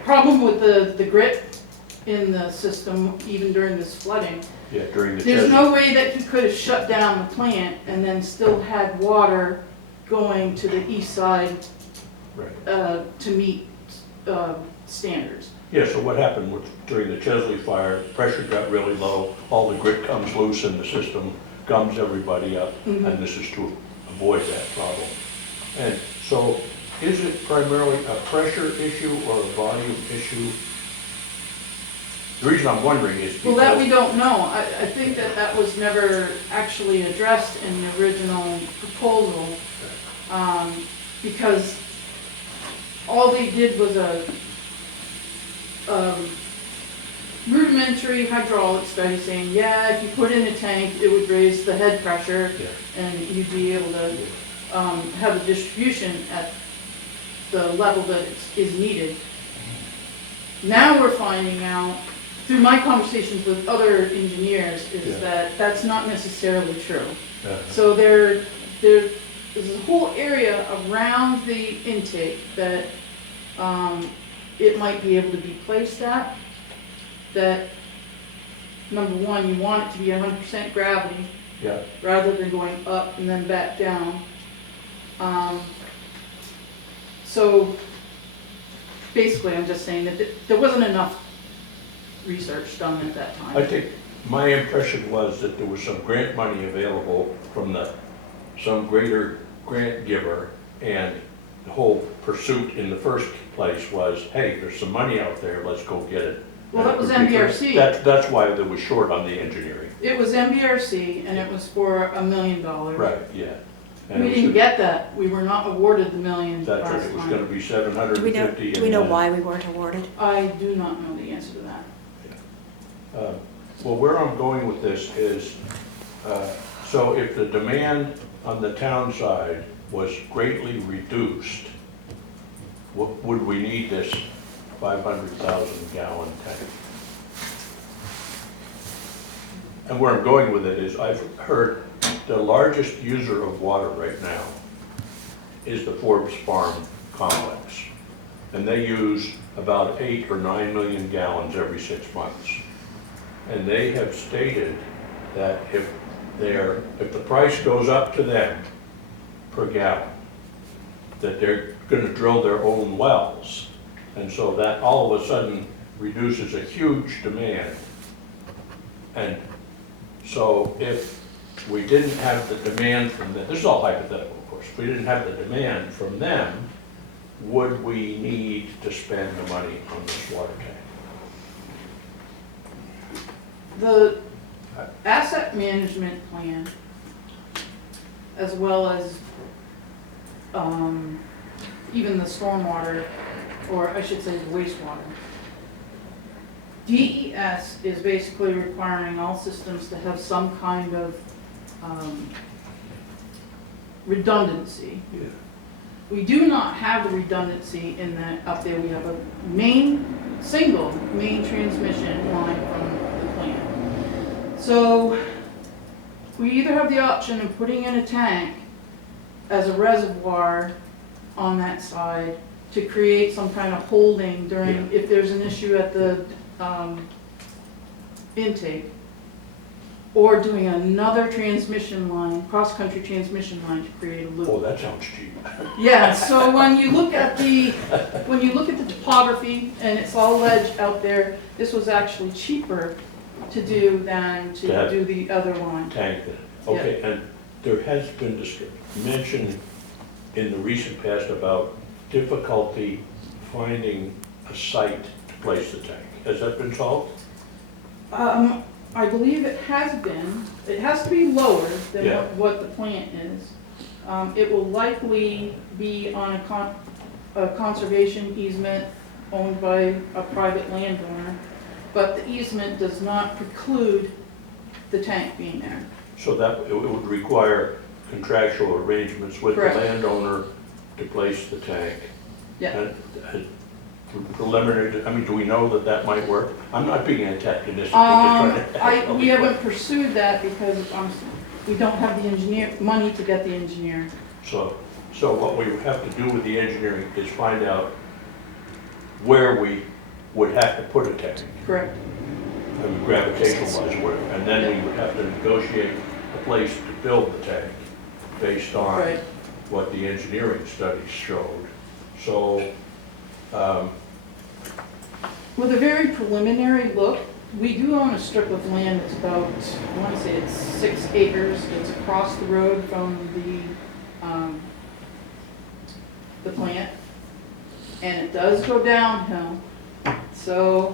problem with the grit in the system, even during this flooding. Yeah, during the There's test. no way that you could have shut down the plant and then still had water going to the east side Right. to meet standards. Yeah, so what happened was during the Chesley fire, pressure got really low, all the grit comes loose in the system, gums everybody up, and this is to avoid that problem. And so, is it primarily a pressure issue or a volume issue? The reason I'm wondering is because... Well, that we don't know. I think that was never actually addressed in the original proposal, because all they did was a rudimentary hydraulic study saying, yeah, if you put in a tank, it would raise the head pressure, and you'd be able to have a distribution at the level that is needed. Now we're finding out, through my conversations with other engineers, is that that's not necessarily true. So there's a whole area around the intake that it might be able to be placed at, that, number one, you want it to be 100% gravity, Yeah, rather than going up and then back down. So basically, I'm just saying that there wasn't enough research done at that time. I think my impression was that there was some grant money available from some greater grant giver, and the whole pursuit in the first place was, hey, there's some money out there, let's go get it. Well, that was And MBRC. That's why there was short on the engineering. It was MBRC, and it was for $1 million. Right, yeah. And We it was didn't gonna- get that. We were not awarded the million That's right, last it was time. gonna be 750. Do we know and, why we weren't awarded? I do not know the answer to that. Well, where I'm going with this is, so if the demand on the town side was greatly reduced, would we need this 500,000 gallon tank? And where I'm going with it is, I've heard the largest user of water right now is the Forbes Farm complex. And they use about 8 or 9 million gallons every 6 months. And they have stated that if the price goes up to them per gallon, that they're gonna drill their own wells. And so that all of a sudden reduces a huge demand. And so if we didn't have the demand from them, this is all hypothetical, of course, if we didn't have the demand from them, would we need to spend the money on this water tank? The asset management plan, as well as even the stormwater, or I should say wastewater. DES is basically requiring all systems to have some kind of redundancy. Yeah. We do not have the redundancy in that up there. We have a single main transmission line from the plant. So we either have the option of putting in a tank as a reservoir on that side to create some kind of holding during, if there's an issue at the intake, or doing another transmission line, cross-country transmission line to create a loop. Oh, that sounds cheap. Yeah, so when you look at the topography, and it's all ledge out there, this was actually cheaper to do than to do the other one. Tank then. Okay, and there has been mention in the recent past about difficulty finding a site to place the tank. Has that been solved? I believe it has been. It has to be lower than Yeah. what the plant is. It will likely be on a conservation easement owned by a private landowner, but the easement does not preclude the tank being there. So that it would require contractual arrangements with the Correct. landowner to place the tank. Yeah. And preliminary, I mean, do we know that that might work? I'm not being antagonistic, I'm just trying to. We haven't pursued that because we don't have the money to get the engineer. So what we have to do with the engineering is find out where we would have to put a tank. Correct. I mean, gravitational wise, and then we would have to negotiate a place to build the tank based on Right. what the engineering studies showed. So, With a very preliminary look, we do own a strip of land that's about, I want to say it's 6 acres. It's across the road from the plant, and it does go downhill. So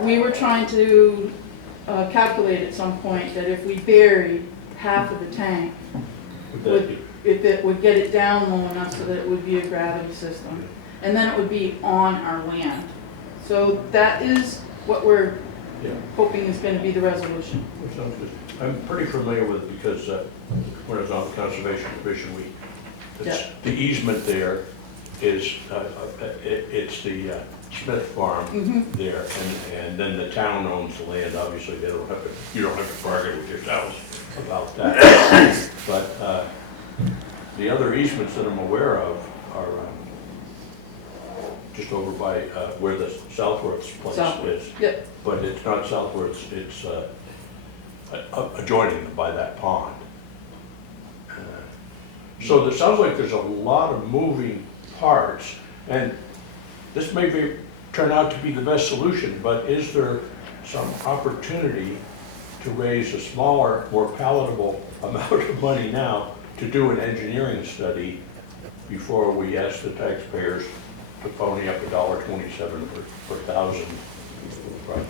we were trying to calculate at some point that if we buried half of the tank, if it would get it down low enough so that it would be a gravity system, and then it would be on our land. So that is what we're yeah. hoping is going to be the resolution. That sounds good. I'm pretty familiar with it because when I was on the Conservation Commission, the easement there is, it's the Smith Farm there, and then the town owns the land. Obviously, you don't have to bargain with yourselves about that. But the other easements that I'm aware of are just over by where the Southworth's place Southworth, is. yep. But it's not Southworth's, it's adjoining by that pond. So it sounds like there's a lot of moving parts, and this may turn out to be the best solution, but is there some opportunity to raise a smaller, more palatable amount of money now to do an engineering study before we ask the taxpayers to pony up $1.27 per thousand for the project?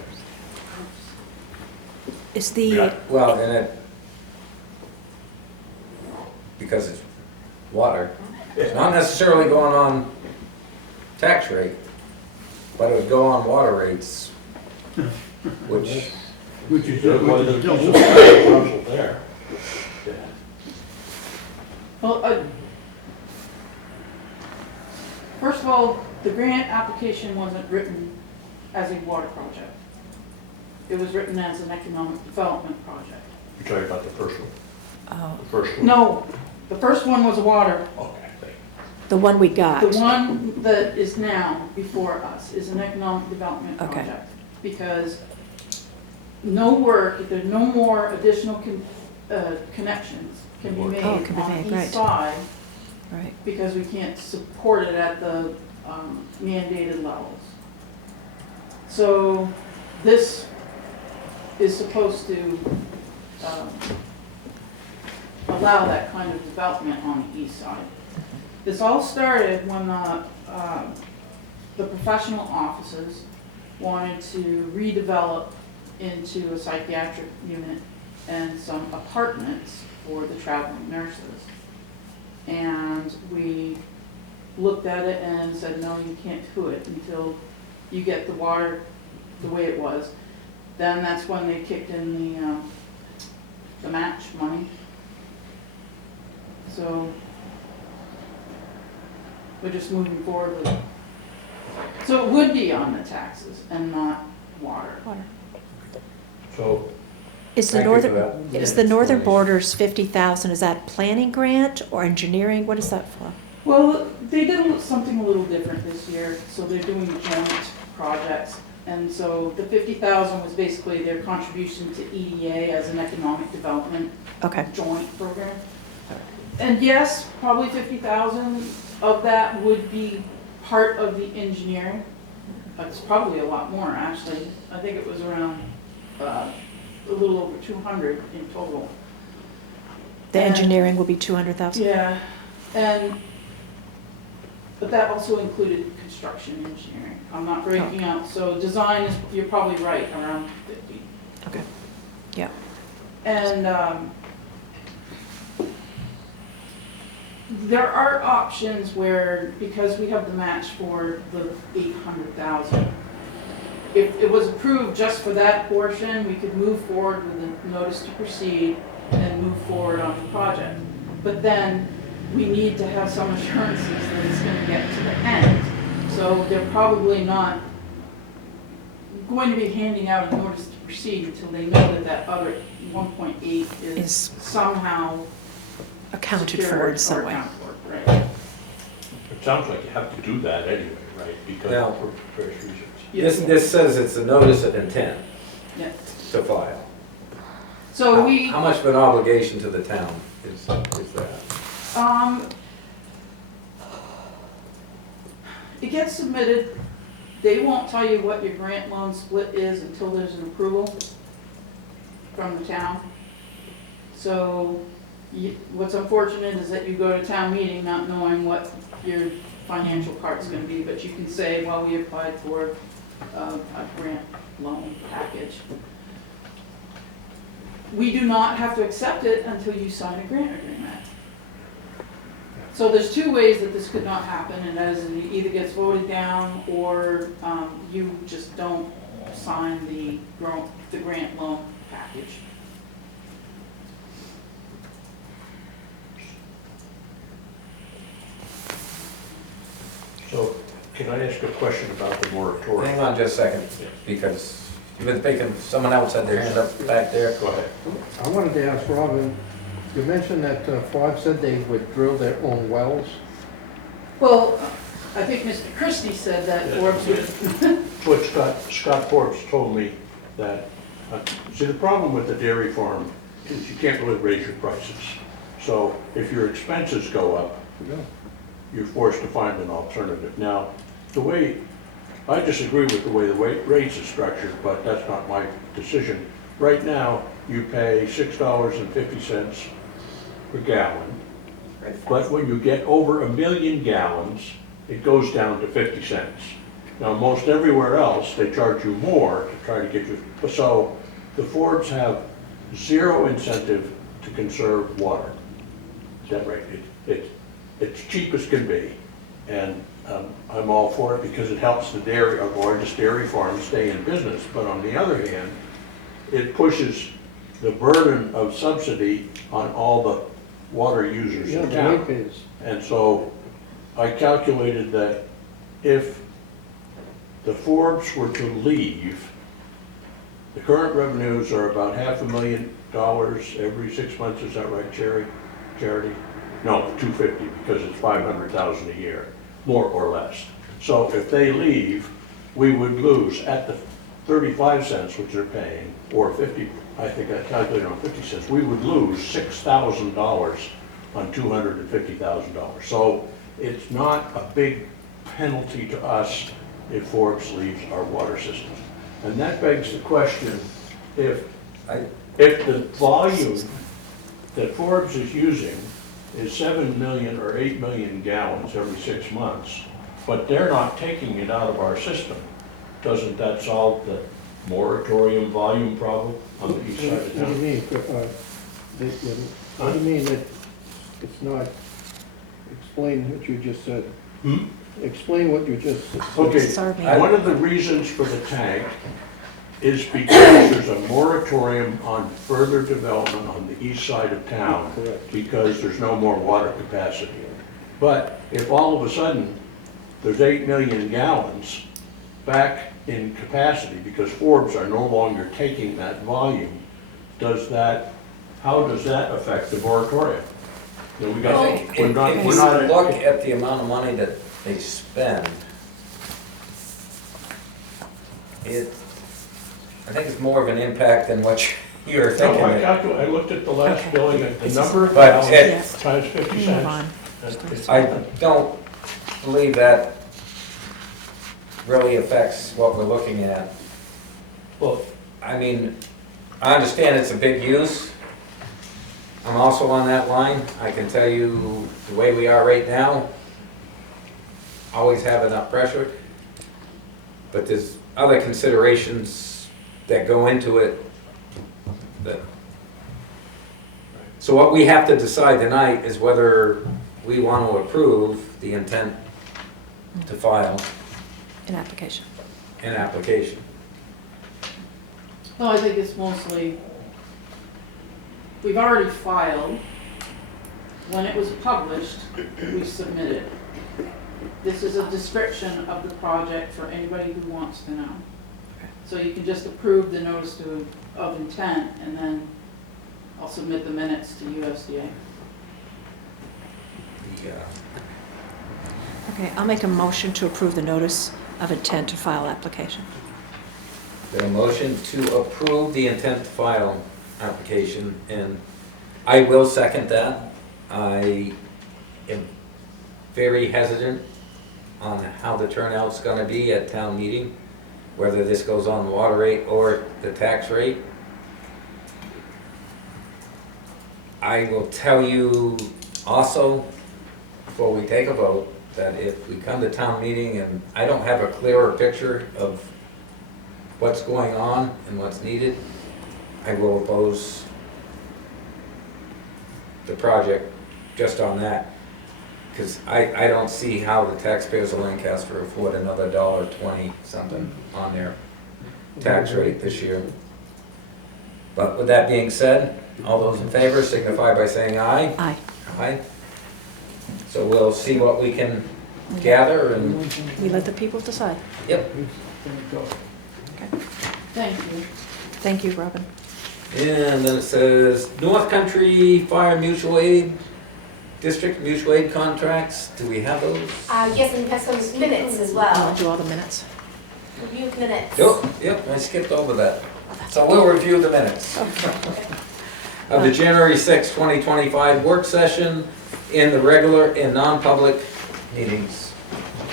Is the, Yeah. Well, and it, because it's water, it's not necessarily going on tax rate, but it would go on water rates, which, Which is Well, there's double. some potential there. Yeah. Well, first of all, the grant application wasn't written as a water project. It was written as an economic development project. You're talking about the first one? oh, The first one? No, the first one was water. Okay, thank you. the one we got? The one that is now before us is an economic development Okay. project. Because no work, there's no more additional connections can be made Oh, can be on made, each right. side Right. because we can't support it at the mandated levels. So this is supposed to allow that kind of development on the east side. This all started when the professional offices wanted to redevelop into a psychiatric unit and some apartments for the traveling nurses. And we looked at it and said, no, you can't do it until you get the water the way it was. Then that's when they kicked in the match money. So we're just moving forward with it. So it would be on the taxes and not water. Water. So, Is the Thank you for northern, that is the northern explanation. borders 50,000, is that planning grant or engineering? What is that for? Well, they did something a little different this year, so they're doing joint projects. And so the 50,000 was basically their contribution to EDA as an economic development Okay, joint program. And yes, probably 50,000 of that would be part of the engineering. It's probably a lot more, actually. I think it was around a little over 200 in total. the And- engineering will be 200,000? Yeah, but that also included construction engineering. I'm not breaking out, so design is, you're probably right, around 50. Okay, yeah. And there are options where, because we have the match for the 800,000, if it was approved just for that portion, we could move forward with a notice to proceed and move forward on the project. But then we need to have some assurances that it's going to get to the end. So they're probably not going to be handing out a notice to proceed until they know that that other 1.8 is Is somehow accounted secured for or in some way. accounted for, right? it sounds like you have to do that anyway, right? Because Now- for various reasons. this says it's a notice of intent Yeah. to file. So we, How much of an obligation to the town is that? it gets submitted. They won't tell you what your grant loan split is until there's an approval from the town. So what's unfortunate is that you go to town meeting not knowing what your financial part's gonna be, but you can say, well, we applied for a grant loan package. We do not have to accept it until you sign a grant agreement. So there's two ways that this could not happen, and that is it either gets voted down or you just don't sign the grant loan package. So, can I ask a question about the moratorium? Hang on just a second, because you've been thinking, someone else had their hand up back there. Go ahead. I wanted to ask Robin, you mentioned that Ford said they would drill their own wells. Well, I think Mr. Christie said that Forbes would. What Scott Forbes told me that, see, the problem with the dairy farm is you can't really raise your prices. So if your expenses go up, you're forced to find an alternative. Now, I disagree with the way the rates is structured, but that's not my decision. Right now, you pay $6.50 per gallon, but when you get over 1 million gallons, it goes down to 50 cents. Now, most everywhere else, they charge you more to try to get you, so the Fords have zero incentive to conserve water. Is that right? It's cheap as can be, and I'm all for it because it helps the dairy, our largest dairy farm, stay in business. But on the other hand, it pushes the burden of subsidy on all the water users in town. And so I calculated that if the Forbes were to leave, the current revenues are about $500,000 every 6 months. Is that right, Charity? No, 250 because it's 500,000 a year, more or less. So if they leave, we would lose at the 35 cents which they're paying, or 50. I think I calculated on 50 cents. We would lose $6,000 on $250,000. So it's not a big penalty to us if Forbes leaves our water system. And that begs the question, if the volume that Forbes is using is 7 million or 8 million gallons every 6 months, but they're not taking it out of our system, doesn't that solve the moratorium volume problem on the east side of What do town? you mean? What do you mean that it's not, explain what you just said. Explain what you just said. Okay, one of the reasons for the tank is because there's a moratorium on further development on the east side of town. Correct. Because there's no more water capacity. But if all of a sudden there's 8 million gallons back in capacity because Forbes are no longer taking that volume, how does that affect the moratorium? You know, If you look at the amount of money that they spend, I think it's more of an impact than what you're thinking. I looked at the last billing, the number of But gallons times 50 cents. I don't believe that really affects what we're looking at. Well, I mean, I understand it's a big use. I'm also on that line. I can tell you the way we are right now, always have enough pressure. But there's other considerations that go into it. So what we have to decide tonight is whether we want to approve the intent to file An application. an application. No, I think it's mostly, we've already filed. When it was published, we submitted. This is a description of the project for anybody who wants to know. So you can just approve the notice of intent, and then I'll submit the minutes to USDA. Okay, I'll make a motion to approve the notice of intent to file application. The motion to approve the intent to file application, and I will second that. I am very hesitant on how the turnout's gonna be at town meeting, whether this goes on the water rate or the tax rate. I will tell you also, before we take a vote, that if we come to town meeting and I don't have a clearer picture of what's going on and what's needed, I will oppose the project just on that. Because I don't see how the taxpayers of Lancaster afford another $1.20 something on their tax rate this year. But with that being said, all those in favor signify by saying aye. Aye. Aye. So we'll see what we can gather and, We let the people decide. yep. Thank you. Thank you, Robin. And then it says North Country Fire Mutual Aid district mutual aid contracts, do we have those? Yes, and we have some minutes as I'll well. do all the minutes. Review of minutes. Yep, I skipped over that. So we'll review the minutes of the January 6, 2025 work session in the regular and non-public meetings.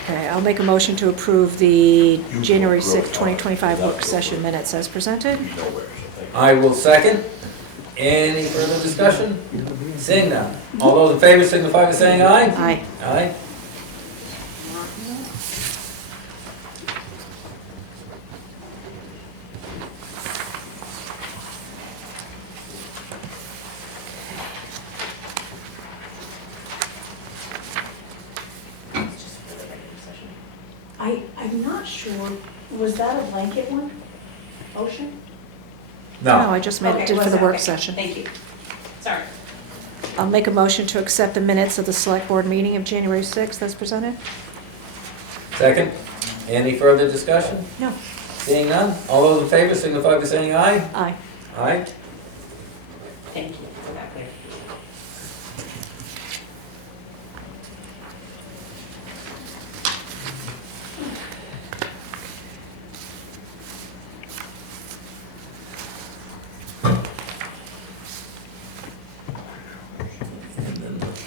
Okay, I'll make a motion to approve the January 6, 2025 work session minutes as presented. I will second. Any further discussion? Seeing none. All those in favor signify by saying aye. Aye. Aye. I'm not sure, was that a blanket one? Motion? No, No. I just made Okay, it, did for was the that? work Okay, session. Thank you. Sorry. I'll make a motion to accept the minutes of the select board meeting of January 6th as presented. Second. Any further discussion? No. Seeing none. All those in favor signify by saying aye. Aye. Aye. Thank you for that clarification.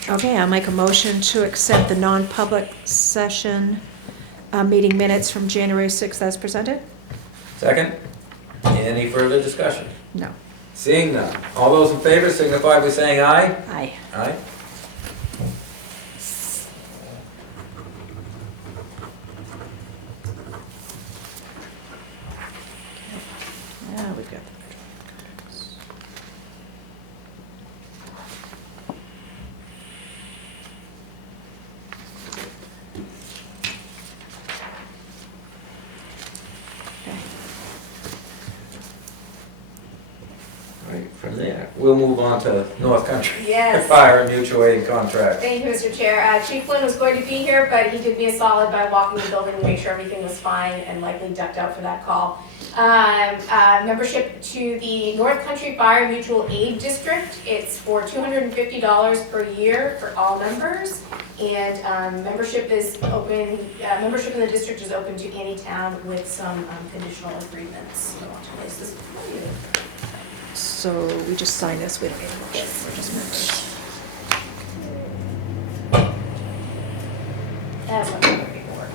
Okay, I'll make a motion to accept the non-public session meeting minutes from January 6th as presented. Second. Any further discussion? No. Seeing none. All those in favor signify by saying aye. Aye. Aye. Yeah, we've got. Right, from there, we'll move on to North Country Yes. Fire Mutual Aid Contract. Thank you, Mr. Chair. Chief Flynn was going to be here, but he did me a solid by walking the building to make sure everything was fine and likely ducked out for that call. Membership to the North Country Fire Mutual Aid District. It's for $250 per year for all members. And membership is open, membership in the district is open to any town with some conditional agreements. I want to place this for you. So we just sign this, we don't need a motion, we're just members. That's what I'm looking for.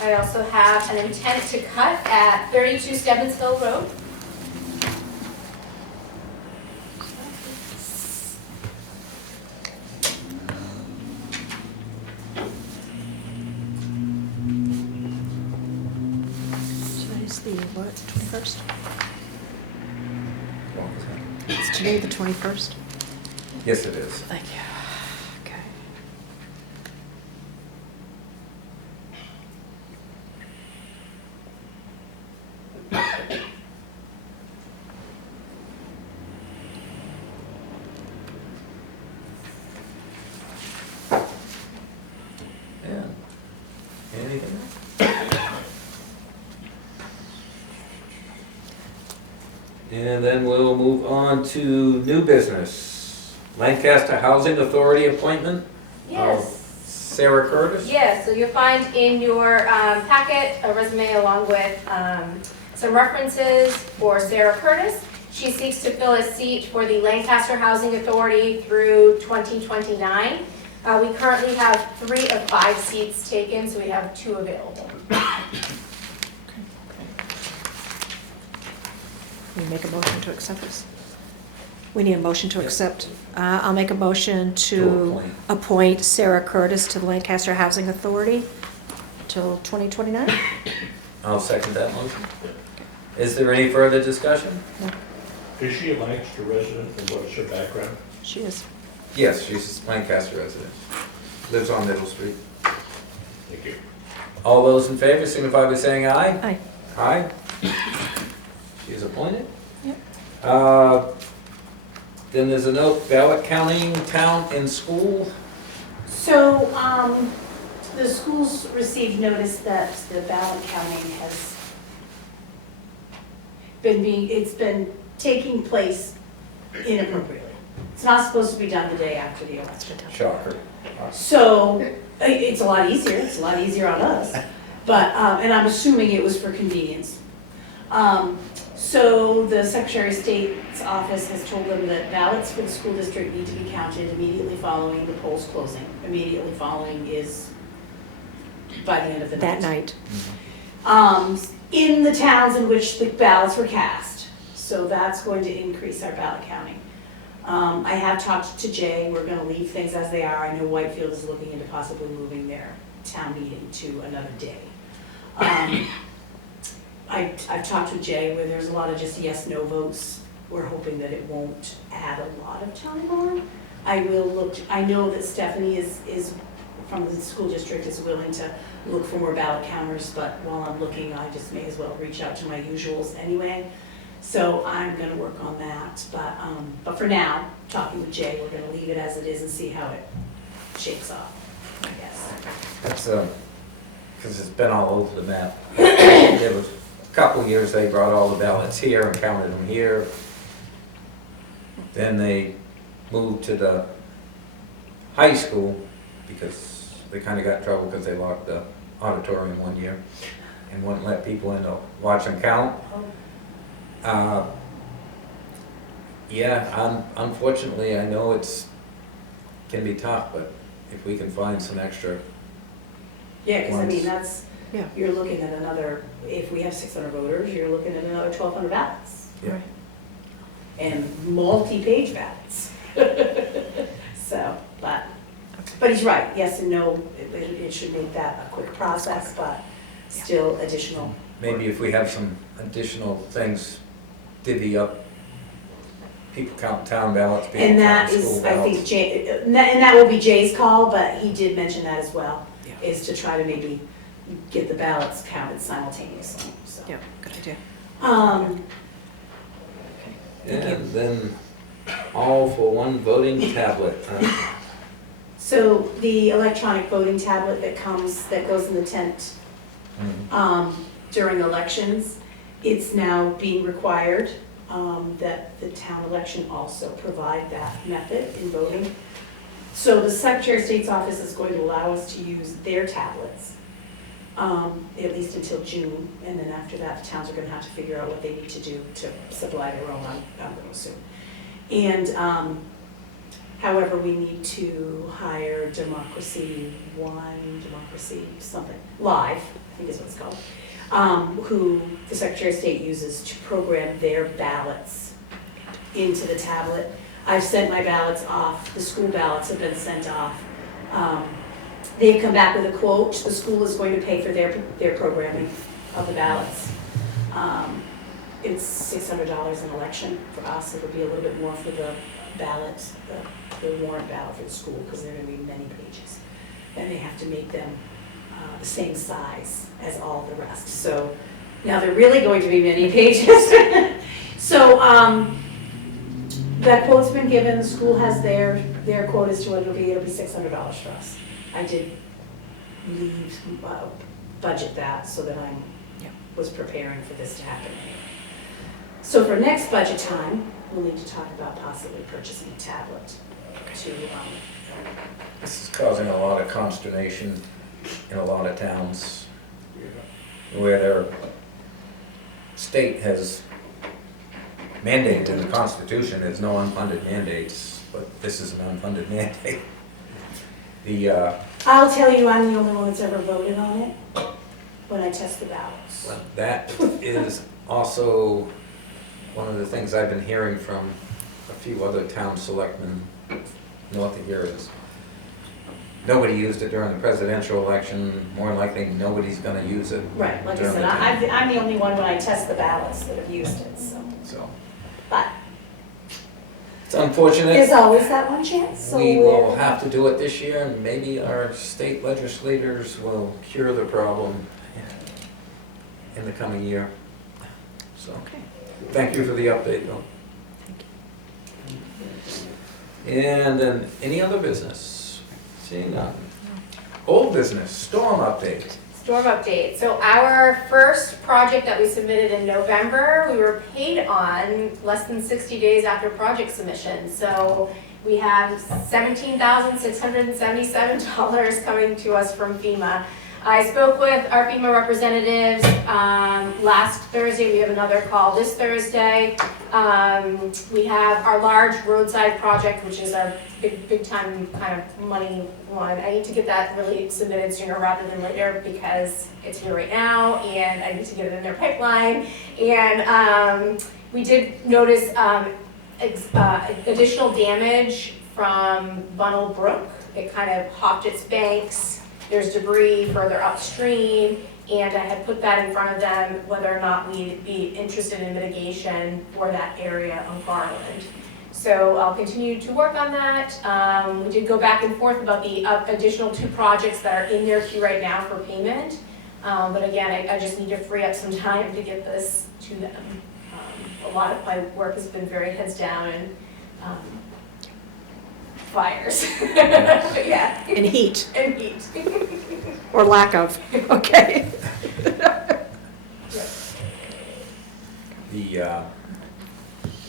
I also have an intent to cut at 32 Stebbins Hill Road. Today's the, what, 21st? It's today the 21st? Yes, it is. Thank you. Okay. Yeah. Anything else? And then we'll move on to new business. Lancaster Housing Authority appointment. Yes. Sarah Curtis. Yes, so you'll find in your packet a resume along with some references for Sarah Curtis. She seeks to fill a seat for the Lancaster Housing Authority through 2029. We currently have 3 of 5 seats taken, so we have 2 available. We make a motion to accept this. We need a motion to accept. I'll make a motion to appoint Sarah Curtis to the Lancaster Housing Authority till 2029. I'll second that motion. Is there any further discussion? Is she a Lancaster resident and what's her background? She is. Yes, she's a Lancaster resident. Lives on Middle Street. Thank you. All those in favor signify by saying aye. Aye. Aye. She's appointed. Yep. Then there's a note, ballot counting, town and school. So, the schools received notice that the ballot counting has it's been taking place inappropriately. It's not supposed to be done the day after the election. Shocker. So, it's a lot easier on us, but, and I'm assuming it was for convenience. So the Secretary of State's office has told them that ballots for the school district need to be counted immediately following the polls closing. Immediately following is by the end of the night. That night. In the towns in which the ballots were cast. So that's going to increase our ballot counting. I have talked to Jay, we're gonna leave things as they are. I know Whitefield is looking into possibly moving their town meeting to another day. I've talked with Jay where there's a lot of just yes, no votes. We're hoping that it won't add a lot of time on. I know that Stephanie is from the school district is willing to look for more ballot counters, but while I'm looking, I just may as well reach out to my usuals anyway. So I'm gonna work on that, but for now, talking with Jay, we're gonna leave it as it is and see how it shakes off, I guess. That's, because it's been all over the map. There was a couple of years they brought all the ballots here and counted them here. Then they moved to the high school because they kind of got in trouble because they locked the auditorium one year and wouldn't let people in to watch them count. Yeah, unfortunately, I know can be tough, but if we can find some extra. Yeah, because I mean, Once. you're looking at another, if we have 600 voters, you're looking at another 1,200 ballots. Yeah. Right. And multi-page ballots. So, but he's right, yes and no, it should make that a quick process, but still additional. Maybe if we have some additional things, divvy up, people count town ballots, people And that count school is, I ballots. think, Jay, and that will be Jay's call, but he did mention that as well, Yeah. is to try to maybe get the ballots counted simultaneously, so. Yeah, good idea. And then all for one voting tablet. So the electronic voting tablet that goes in the tent during elections, it's now being required that the town election also provide that method in voting. So the Secretary of State's office is going to allow us to use their tablets, at least until June, and then after that, the towns are gonna have to figure out what they need to do to supply their own, I'm gonna assume. And, however, we need to hire Democracy something, Live, I think is what it's called, who the Secretary of State uses to program their ballots into the tablet. I've sent my ballots off, the school ballots have been sent off. They've come back with a quote, the school is going to pay for their programming of the ballots. It's $600 an election for us, it'll be a little bit more for the ballot, the warrant ballot for the school, because they're gonna be many pages. And they have to make them the same size as all the rest. So now they're really going to be many pages. So that quote's been given, the school has their quote as to what it'll be $600 for us. I did budget that so that I was preparing for this to happen. So for next budget time, we'll need to talk about possibly purchasing a tablet to, This is causing a lot of consternation in a lot of towns where their state has mandated in the Constitution, there's no unfunded mandates, but this is an unfunded mandate. I'll tell you, I'm the only one that's ever voted on it when I test the ballots. That is also one of the things I've been hearing from a few other town selectmen north of here is nobody used it during the presidential election, more likely nobody's gonna use it. Right, like I during said, the town. I'm the only one when I test the ballots that have used it, so. So, But it's unfortunate. there's always that one chance, so We will have to do it this year, and maybe our state legislators will cure the problem in the coming year. So, Okay. Thank you for the update, Bill. And then, any other business? Seeing none. Old business, storm update. Storm update. So our first project that we submitted in November, we were paid on less than 60 days after project submission. So we have $17,677 coming to us from FEMA. I spoke with our FEMA representatives last Thursday. We have another call this Thursday. We have our large roadside project, which is our big time kind of money one. I need to get that really submitted sooner rather than later because it's here right now and I need to get it in their pipeline. And we did notice additional damage from Bunnell Brook. It kind of hopped its banks. There's debris further upstream, and I had put that in front of them whether or not we'd be interested in mitigation for that area on Garland. So I'll continue to work on that. We did go back and forth about the additional 2 projects that are in their queue right now for payment. But again, I just need to free up some time to get this to them. A lot of my work has been very heads down and fires. Yeah. And heat, And heat. or lack of, okay.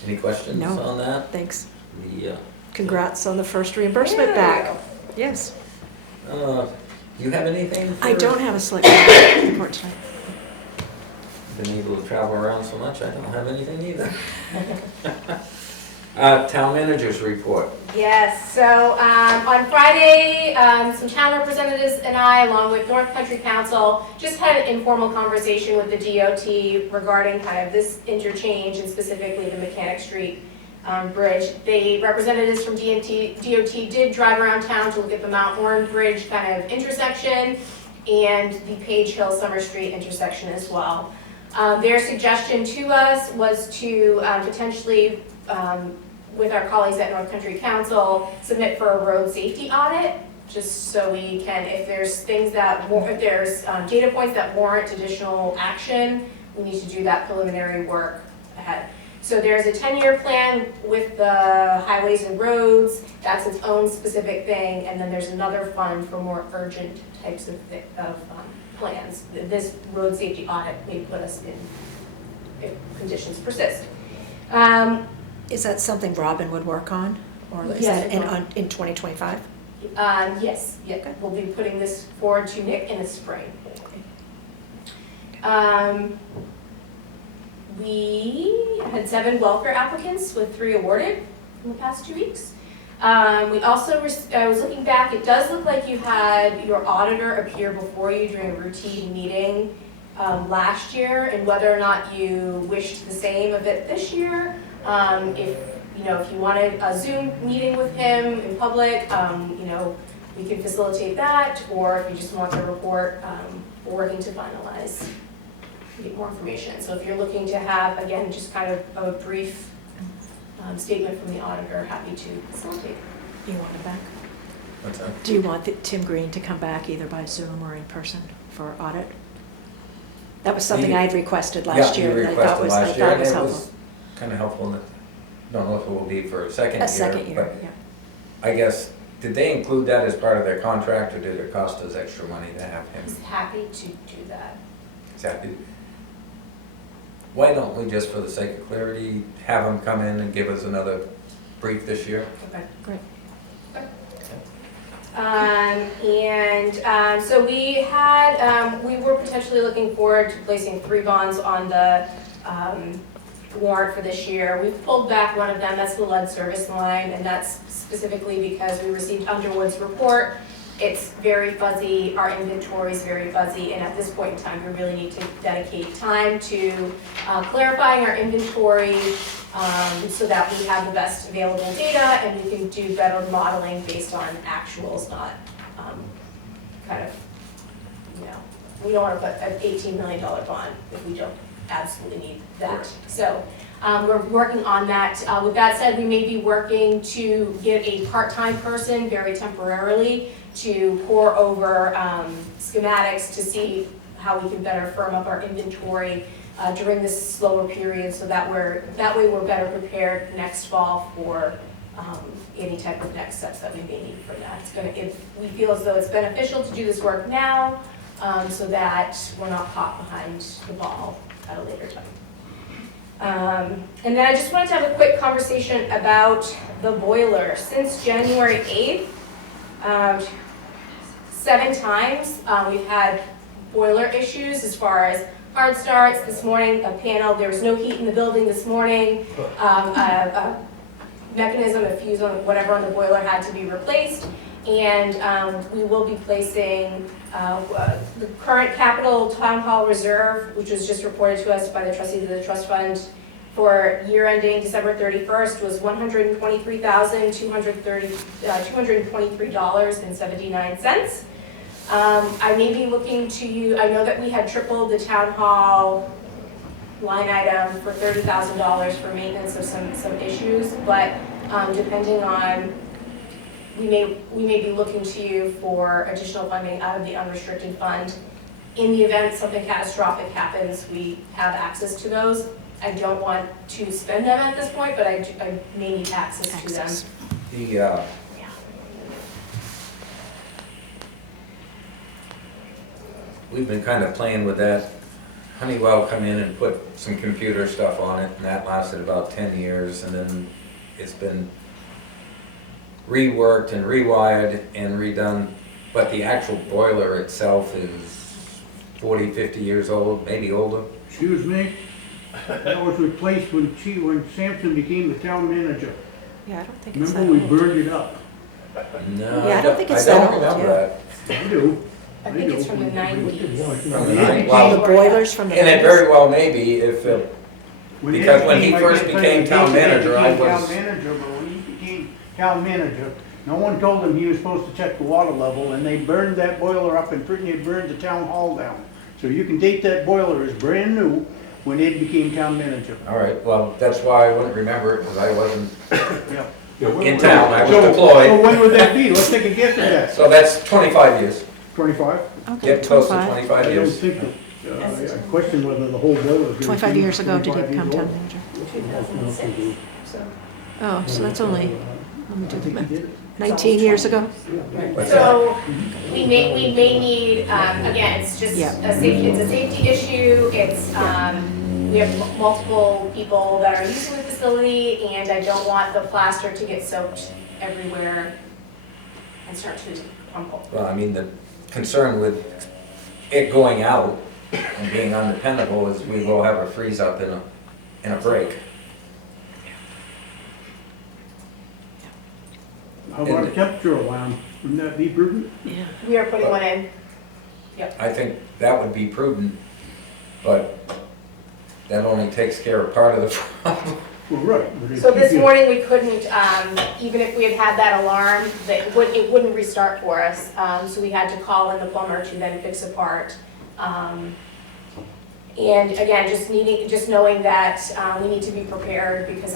Any questions No. on that? Thanks. The, Congrats on the first reimbursement back. Yes. do you have anything? I for- don't have a select board report tonight. Been able to travel around so much, I don't have anything either. Town managers report. Yes, so on Friday, some town representatives and I, along with North Country Council, just had an informal conversation with the DOT regarding kind of this interchange and specifically the Mechanic Street Bridge. The representatives from DOT did drive around town to look at the Mount Horn Bridge kind of intersection and the Page Hill Summer Street intersection as well. Their suggestion to us was to potentially, with our colleagues at North Country Council, submit for a road safety audit, just so we can, if there's things that, if there's data points that warrant additional action, we need to do that preliminary work ahead. So there's a 10-year plan with the highways and roads, that's its own specific thing, and then there's another fund for more urgent types of plans. This road safety audit may put us in, if conditions persist. Is that something Robin would work on? Or is Yes, that it will. in 2025? Yes, yeah, we'll be putting this forward to Nick in the spring. We had 7 welfare applicants with 3 awarded in the past 2 weeks. We also, I was looking back, it does look like you had your auditor appear before you during a routine meeting last year, and whether or not you wished the same of it this year. If you wanted a Zoom meeting with him in public, we can facilitate that, or if you just want the report, we're working to finalize, get more information. So if you're looking to have, again, just kind of a brief statement from the auditor, happy to facilitate. You want him back? What's that? Do you want Tim Green to come back either by Zoom or in person for audit? That was something I had requested last year. Yeah, you that I thought requested last year, and it helpful. was kind of helpful. Don't know if it will be for a second year. A second year, but yeah. I guess, did they include that as part of their contract, or did it cost us extra money to have him? He's happy to do that. Exactly. Why don't we, just for the sake of clarity, have him come in and give us another brief this year? Okay. Great. So we had, we were potentially looking forward to placing 3 bonds on the warrant for this year. We've pulled back one of them, that's the lead service line, and that's specifically because we received Underwood's report. It's very fuzzy, our inventory is very fuzzy, and at this point in time, we really need to dedicate time to clarifying our inventory so that we have the best available data and we can do better modeling based on actuals, not we don't want to put an $18 million bond if we don't absolutely need that. Right. So we're working on that. With that said, we may be working to get a part-time person very temporarily to pour over schematics to see how we can better firm up our inventory. during this slower period, so that way we're better prepared next fall for any type of next steps that we may need for that. If we feel as though it's beneficial to do this work now, so that we're not caught behind the ball at a later time. And then I just wanted to have a quick conversation about the boiler. Since January 8th, 7 times we've had boiler issues as far as hard starts. This morning, a panel, there was no heat in the building this morning. A mechanism, a fuse on whatever on the boiler had to be replaced. And we will be placing the current capital town hall reserve, which was just reported to us by the trustees of the trust fund for year ending December 31st, was $223,223.79. I may be looking to you, I know that we had tripled the town hall line item for $30,000 for maintenance of some issues, but depending on, we may be looking to you for additional funding out of the unrestricted fund. In the event something catastrophic happens, we have access to those. I don't want to spend them at this point, but I may need access to them. We've been kind of playing with that. Honeywell come in and put some computer stuff on it, and that lasted about 10 years, and then it's been reworked and rewired and redone, but the actual boiler itself is 40, 50 years old, maybe older. Excuse me? That was replaced when Sampson became the town manager. Yeah, I don't think it's that Remember, we old. burned it up. No, Yeah, I don't think it's I that don't old, remember yeah. that. I do. I think it's from the 90s. From the night, The well, boilers from the. and it very well may be if, because when he I first can't tell became you, town he manager, I became was, town manager, but when he became town manager, no one told him he was supposed to check the water level, and they burned that boiler up and pretty near burned the town hall down. So you can date that boiler as brand new when Ed became town manager. all right, well, that's why I wouldn't remember it, because I wasn't Yeah. in town, I was So deployed. when would that be? Let's take a guess at that. So that's 25 years, 25? Okay, get close to 25. 25 I don't years. think that, I question whether the whole boiler is. 25 years ago, did he become town manager? 2006. So. Oh, so that's only, let me do I the think he math. did it. 19 years ago? What's that? So we may need, again, it's just Yeah. a safety issue. It's, we have multiple people that are using the facility, and I don't want the plaster to get soaked everywhere and start to crumble. Well, I mean, the concern with it going out and being undependable is we will have a freeze up in a break. How about a temperature alarm? Wouldn't that be prudent? Yeah. We are putting one in. I think that would be prudent, but that only takes care of part of the problem. Well, right. but if So you this get- morning, we couldn't, even if we had had that alarm, that it wouldn't restart for us. So we had to call in the plumber to then fix a part. And again, just knowing that we need to be prepared, because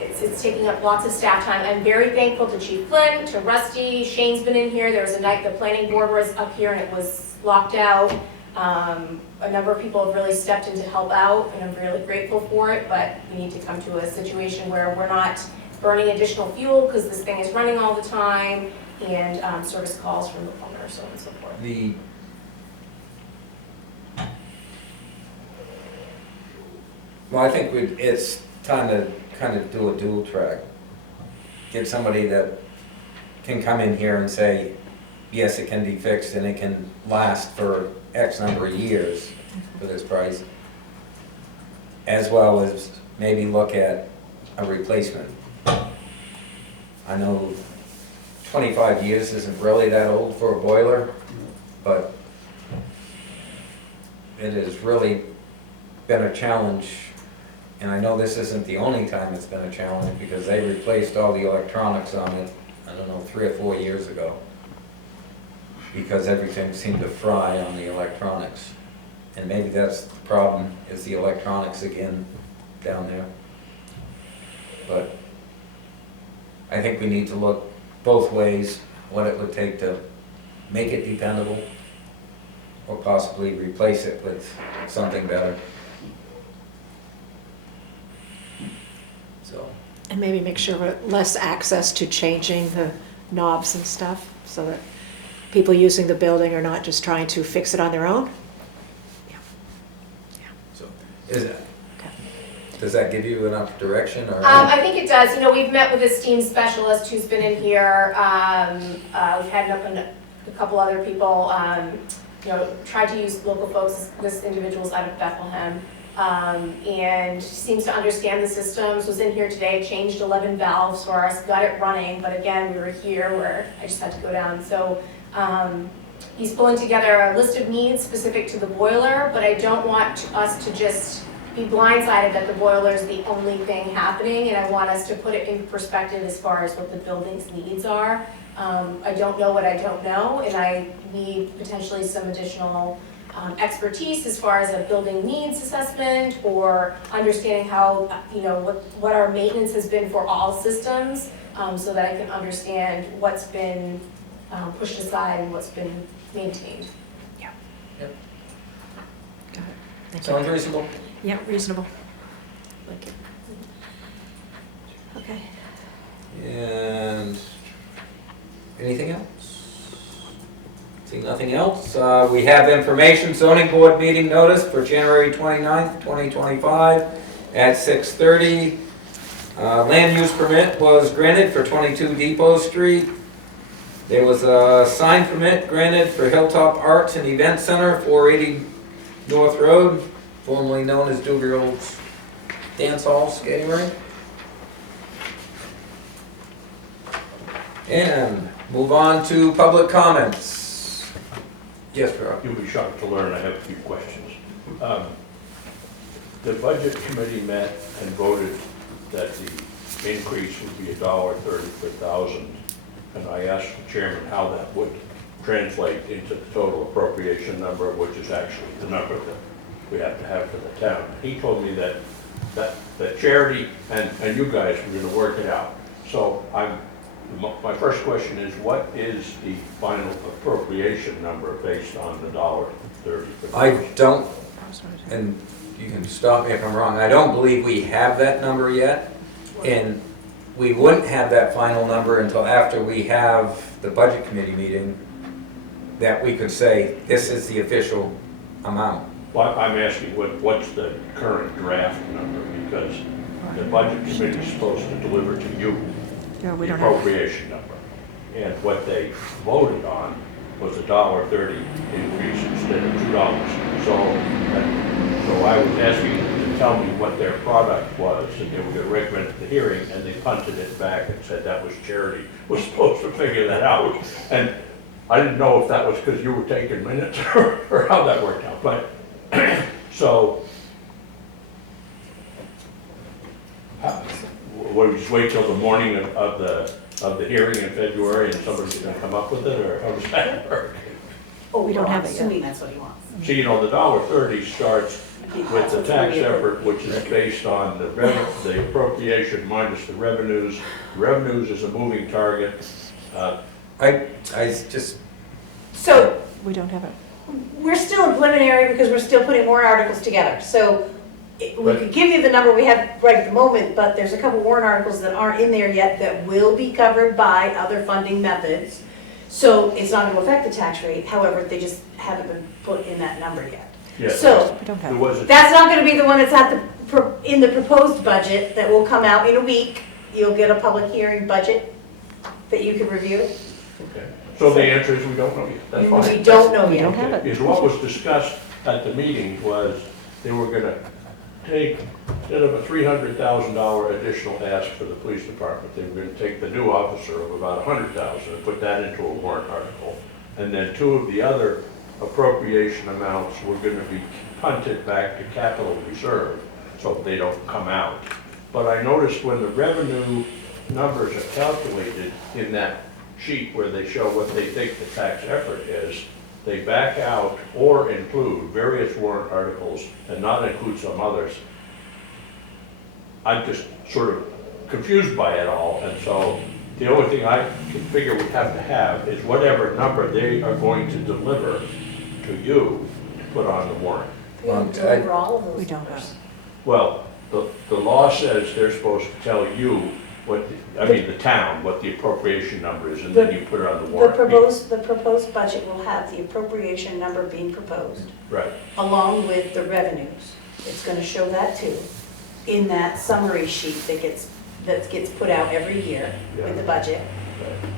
it's taking up lots of staff time. I'm very thankful to Chief Flynn, to Rusty, Shane's been in here. There was a night the planning board was up here and it was locked out. A number of people have really stepped in to help out, and I'm really grateful for it, but we need to come to a situation where we're not burning additional fuel because this thing is running all the time, and service calls from the plumber, so on and so forth. Well, I think it's time to kind of do a dual track. Get somebody that can come in here and say, yes, it can be fixed and it can last for X number of years for this price, as well as maybe look at a replacement. I know 25 years isn't really that old for a boiler, but it has really been a challenge. And I know this isn't the only time it's been a challenge, because they replaced all the electronics on it, I don't know, 3 or 4 years ago, because everything seemed to fry on the electronics. And maybe that's the problem, is the electronics again down there. But I think we need to look both ways, what it would take to make it dependable, or possibly replace it with something better. And maybe make sure with less access to changing the knobs and stuff, so that people using the building are not just trying to fix it on their own. So, does that give you enough direction, or? I think it does. You know, we've met with this team specialist who's been in here. We've had a couple other people, you know, tried to use local folks. This individual's out of Bethlehem. And seems to understand the systems, was in here today, changed 11 valves for us, got it running, but again, we were here where I just had to go down. So he's pulling together a list of needs specific to the boiler, but I don't want us to just be blindsided that the boiler is the only thing happening, and I want us to put it in perspective as far as what the building's needs are. I don't know what I don't know, and I need potentially some additional expertise as far as a building needs assessment, or understanding how, you know, what our maintenance has been for all systems, so that I can understand what's been pushed aside and what's been maintained. Yeah. Yep. Got it. Thank Sounds you. reasonable? Yeah, reasonable. Thank you. Okay. And anything else? See nothing else? We have information zoning board meeting notice for January 29th, 2025 at 6:30. Land use permit was granted for 22 Depot Street. There was a sign permit granted for Hilltop Arts and Event Center, 480 North Road, formerly known as Dugard's Dance Hall Skating Rink. And move on to public comments. Yes, Rob? You'll be shocked to learn I have a few questions. The budget committee met and voted that the increase would be $1.30 per thousand. And I asked the chairman how that would translate into the total appropriation number, which is actually the number that we have to have for the town. He told me that charity and you guys were going to work it out. So my first question is, what is the final appropriation number based on the $1.30 per thousand? I don't, and you can stop me if I'm wrong, I don't believe we have that number yet. And we wouldn't have that final number until after we have the budget committee meeting, that we could say, this is the official amount. Well, I'm asking what's the current draft number, because the budget committee is supposed to deliver to you Yeah, we the don't have. appropriation number. And what they voted on was a $1.30 increase instead of $2. So I was asking them to tell me what their product was, and they were going to recommend at the hearing, and they punted it back and said that was charity, was supposed to figure that out. And I didn't know if that was because you were taking minutes or how that worked out, but so what, we just wait till the morning of the hearing in February and somebody's gonna come up with it, or how does that work? Oh, We don't have it yet. Assuming that's what he wants. So, you know, the $1.30 starts with the tax effort, which is based on the appropriation minus the revenues. Revenues is a moving target. I just, So We don't have it. we're still in preliminary because we're still putting more articles together. So we could give you the number we have right at the moment, but there's a couple warrant articles that aren't in there yet that will be covered by other funding methods. So it's not going to affect the tax rate, however, they just haven't been put in that number yet. Yes, So We don't have there it. was a that's not going to be the one that's at in the proposed budget that will come out in a week. You'll get a public hearing budget that you can review. Okay. So the answer is we don't know yet. That's fine. We don't know We yet. don't have it. Is what was discussed at the meeting was they were gonna take, instead of a $300,000 additional ask for the police department, they were gonna take the new officer of about $100,000 and put that into a warrant article. And then two of the other appropriation amounts were gonna be punted back to capital reserve, so they don't come out. But I noticed when the revenue numbers are calculated in that sheet where they show what they think the tax effort is, they back out or include various warrant articles and not include some others. I'm just sort of confused by it all, and so the only thing I can figure we have to have is whatever number they are going to deliver to you to put on the warrant. We don't deliver all of those We don't numbers. have. Well, the law says they're supposed to tell you what, the town, what the appropriation number is, and then you put it on the warrant. The proposed budget will have the appropriation number being proposed, Right, along with the revenues. It's gonna show that too, in that summary sheet that gets put out every year with the budget.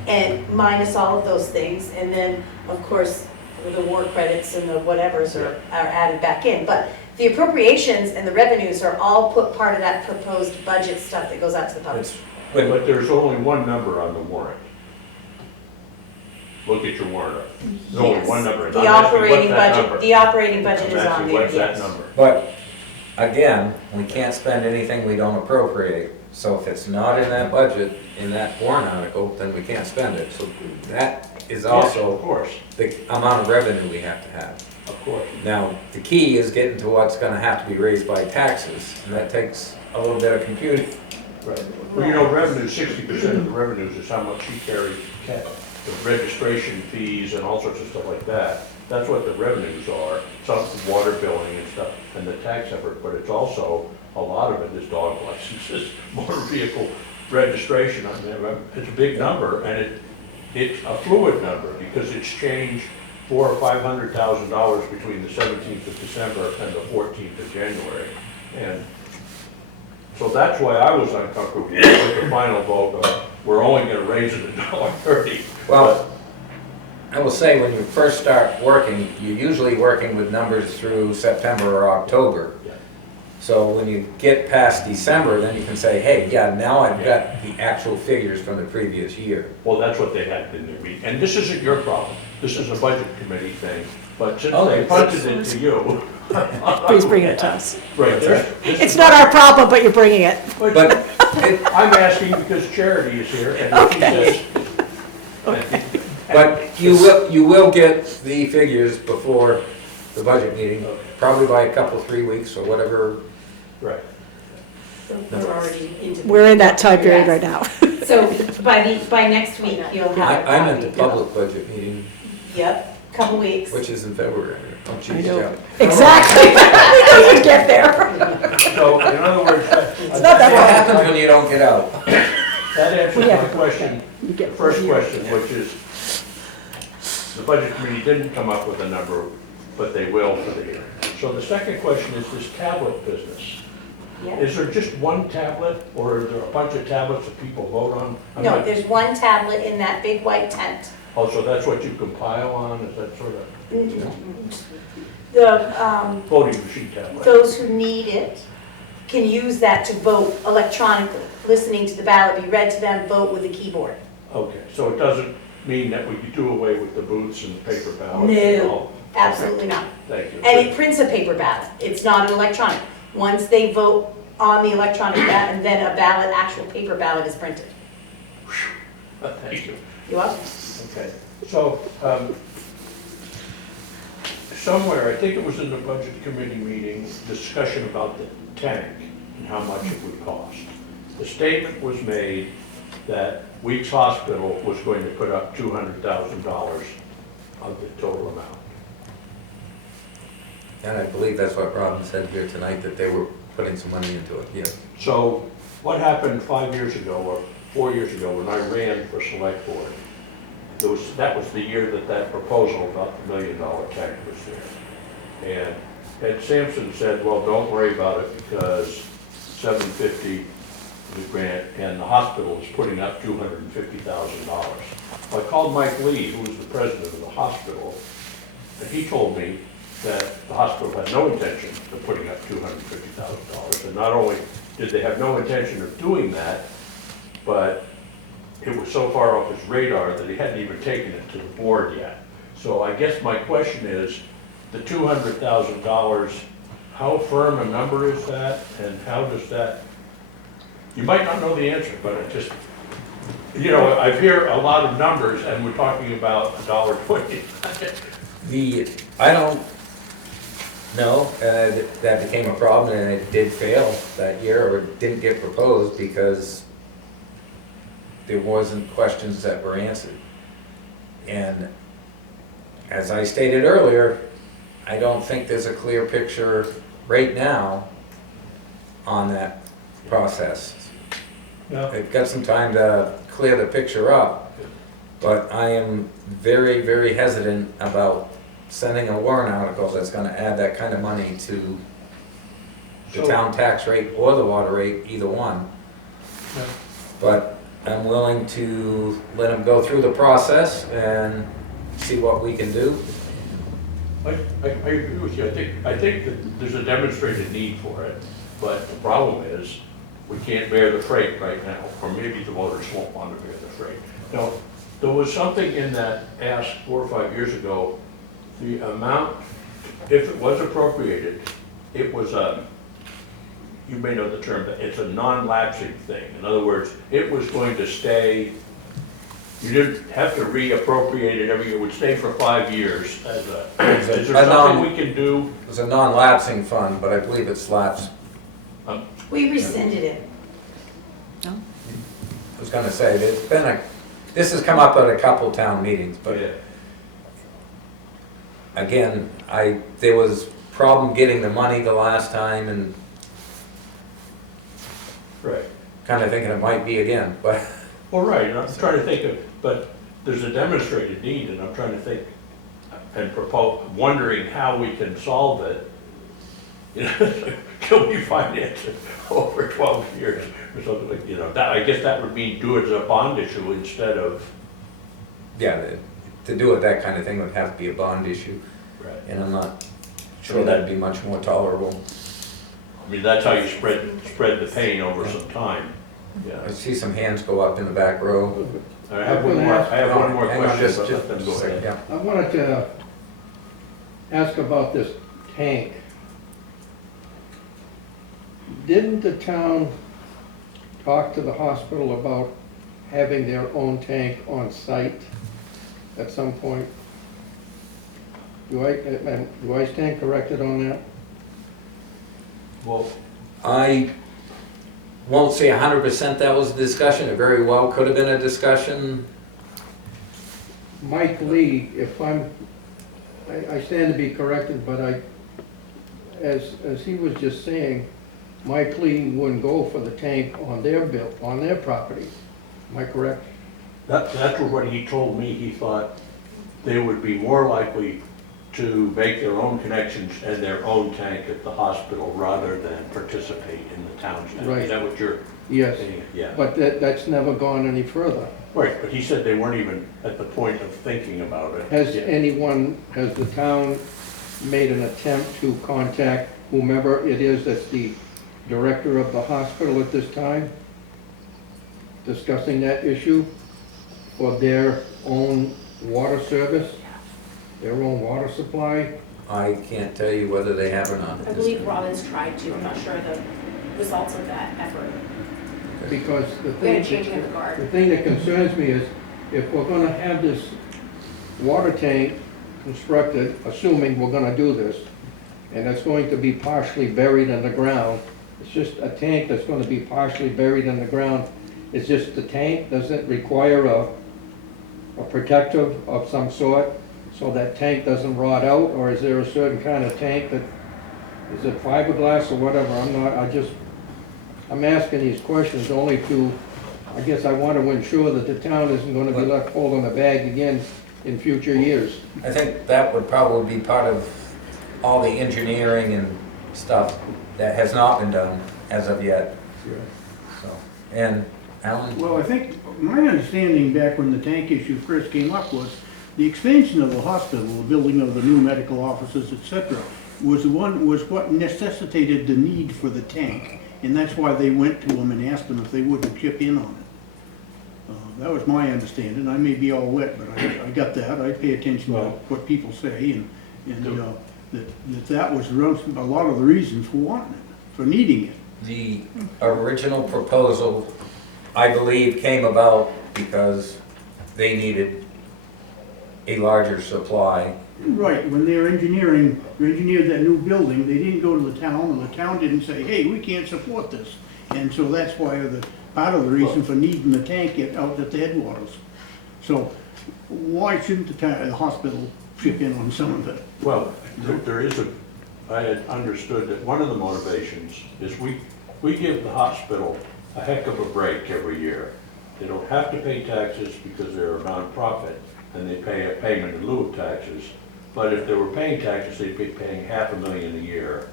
And minus all of those things, and then, of course, the war credits and the whatevers are added back in. But the appropriations and the revenues are all put part of that proposed budget stuff that goes out to the public. but there's only one number on the warrant. Look at your warrant. There's only Yes. one number. The operating budget, the operating budget is on there, What's that yes. number? But, again, we can't spend anything we don't appropriate. So if it's not in that budget, in that warrant article, then we can't spend it. So that is Yes, also of course, the amount of revenue we have to have. of course. Now, the key is getting to what's gonna have to be raised by taxes, and that takes a little bit of computing. Right. Well, you know, revenue, 60% of the revenues is how much you carry, the registration fees and all sorts of stuff like that. That's what the revenues are, some water billing and stuff, and the tax effort, but it's also, a lot of it is dog licenses, motor vehicle registration. I mean, it's a big number, and it's a fluid number, because it's changed $400,000 or $500,000 between the 17th of December and the 14th of January. And so that's why I was uncomfortable with the final vote of, we're only gonna raise it $1.30. Well, I will say, when you first start working, you're usually working with numbers through September or October. Yeah. So when you get past December, then you can say, hey, yeah, now I've got the actual figures from the previous year. Well, that's what they had in their meeting, and this isn't your problem, this is a budget committee thing, but since Oh, they it's- punted it to you. Please bring it to us. Right, this It's is not our problem, but you're bringing it. But it, I'm asking because Charity is here, and she Okay. says. but you will get the figures before the budget meeting, probably by a couple, 3 weeks or whatever. Right. We're already into. We're in that time period right now. So by next week, you'll have a I'm at the copy. public budget meeting, Yep, couple weeks. which is in February. Oh, I geez, know. yeah. Exactly. We knew you'd get there. So, in other words, It's not that What long. happens when you don't get out? that answers Yeah. my question, You the get first 4 years. question, which is, the budget committee didn't come up with a number, but they will for the year. So the second question is this tablet business. Yeah. Is there just one tablet, or are there a bunch of tablets that people vote on? I'm No, not- there's one tablet in that big white tent. Oh, so that's what you compile on, is that sort of The, voting machine tablet? those who need it can use that to vote electronically, listening to the ballot be read to them, vote with a keyboard. Okay, so it doesn't mean that we could do away with the booths and the paper ballots and No, all? absolutely not. Thank you. And it prints a paper ballot. It's not an electronic. Once they vote on the electronic ballot, and then a ballot, actual paper ballot is printed. Thank you. You welcome. Okay, so, somewhere, I think it was in the budget committee meeting, discussion about the tank and how much it would cost. The statement was made that Weeks Hospital was going to put up $200,000 of the total amount. And I believe that's what Robin said here tonight, that they were putting some money into it, yeah. So what happened 5 years ago or 4 years ago when I ran for select board? That was the year that proposal about the $1 million tank was there. And Ed Sampson said, well, don't worry about it because $750 the grant and the hospital is putting up $250,000. I called Mike Lee, who was the president of the hospital, and he told me that the hospital had no intention of putting up $250,000. And not only did they have no intention of doing that, but it was so far off his radar that he hadn't even taken it to the board yet. So I guess my question is, the $200,000, how firm a number is that, and how does that, you might not know the answer, but it just, you know, I hear a lot of numbers, and we're talking about $1.20. I don't know, that became a problem and it did fail that year, or it didn't get proposed because there wasn't questions that were answered. And as I stated earlier, I don't think there's a clear picture right now on that process. Yeah. I've got some time to clear the picture up, but I am very, very hesitant about sending a warrant article that's gonna add that kind of money to the So- town tax rate or the water rate, either one. Yeah. But I'm willing to let them go through the process and see what we can do. I agree with you. I think that there's a demonstrated need for it, but the problem is, we can't bear the freight right now, or maybe the voters won't want to bear the freight. Now, there was something in that ask 4 or 5 years ago, the amount, if it was appropriated, it was a, you may know the term, but it's a non-lapsing thing. In other words, it was going to stay, you didn't have to reappropriate it every year, it would stay for 5 years as a, is there something we can do? It's a non-lapsing fund, but I believe it's lapsed. We rescinded it. I was gonna say, this has come up at a couple town meetings, but Yeah. again, there was problem getting the money the last time and Right. kind of thinking it might be again, but Well, right, and I'm trying to think of, but there's a demonstrated need, and I'm trying to think and propose, wondering how we can solve it. You know, can we finance it over 12 years or something like, you know, that, I guess that would mean do it as a bond issue instead of. yeah, to do it, that kind of thing would have to be a bond issue, Right. and I'm not sure that'd be much more tolerable. I mean, that's how you spread the pain over some time, I yeah. see some hands go up in the back row. I have one more Hang on, question, just- but let them go just a ahead. second, yeah. I wanted to ask about this tank. Didn't the town talk to the hospital about having their own tank on site at some point? Do I stand corrected on that? Well, I won't say 100% that was a discussion, it very well could have been a discussion. Mike Lee, if I stand to be corrected, but as he was just saying, Mike Lee wouldn't go for the tank on their property. Am I correct? that's what he told me, he thought they would be more likely to make their own connections and their own tank at the hospital rather than participate in the town's tank. Right. Is that what you're Yes, saying? Yeah. but that's never gone any further. Right, but he said they weren't even at the point of thinking about it. Has Yeah. has the town made an attempt to contact whomever it is that's the director of the hospital at this time, discussing that issue for their own water service, their own water supply? I can't tell you whether they have or not. I believe Robin's tried to, I'm not sure the results of that effort. Because the They're thing, changing the guard. the thing that concerns me is if we're gonna have this water tank constructed, assuming we're gonna do this, and it's going to be partially buried in the ground, it's just a tank that's gonna be partially buried in the ground, it's just the tank, does it require a protective of some sort, so that tank doesn't rot out, or is there a certain kind of tank that, is it fiberglass or whatever, I'm asking these questions only to, I guess I want to ensure that the town isn't gonna be left holding the bag again in future years. I think that would probably be part of all the engineering and stuff that has not been done as of yet. So, and Alan? Well, I think, my understanding back when the tank issue first came up was the expansion of the hospital, the building of the new medical offices, et cetera, was what necessitated the need for the tank. And that's why they went to them and asked them if they wouldn't chip in on it. That was my understanding. I may be all wet, but I got that. I pay attention to what people say, and that was a lot of the reasons for wanting it, for needing it. The original proposal, I believe, came about because they needed a larger supply. Right, when they engineered that new building, they didn't go to the town, and the town didn't say, hey, we can't support this. And so that's why part of the reason for needing the tank out at the headwaters. So why shouldn't the hospital chip in on some of it? Well, there is I had understood that one of the motivations is we give the hospital a heck of a break every year. They don't have to pay taxes because they're a nonprofit, and they pay a payment in lieu of taxes. But if they were paying taxes, they'd be paying $500,000 a year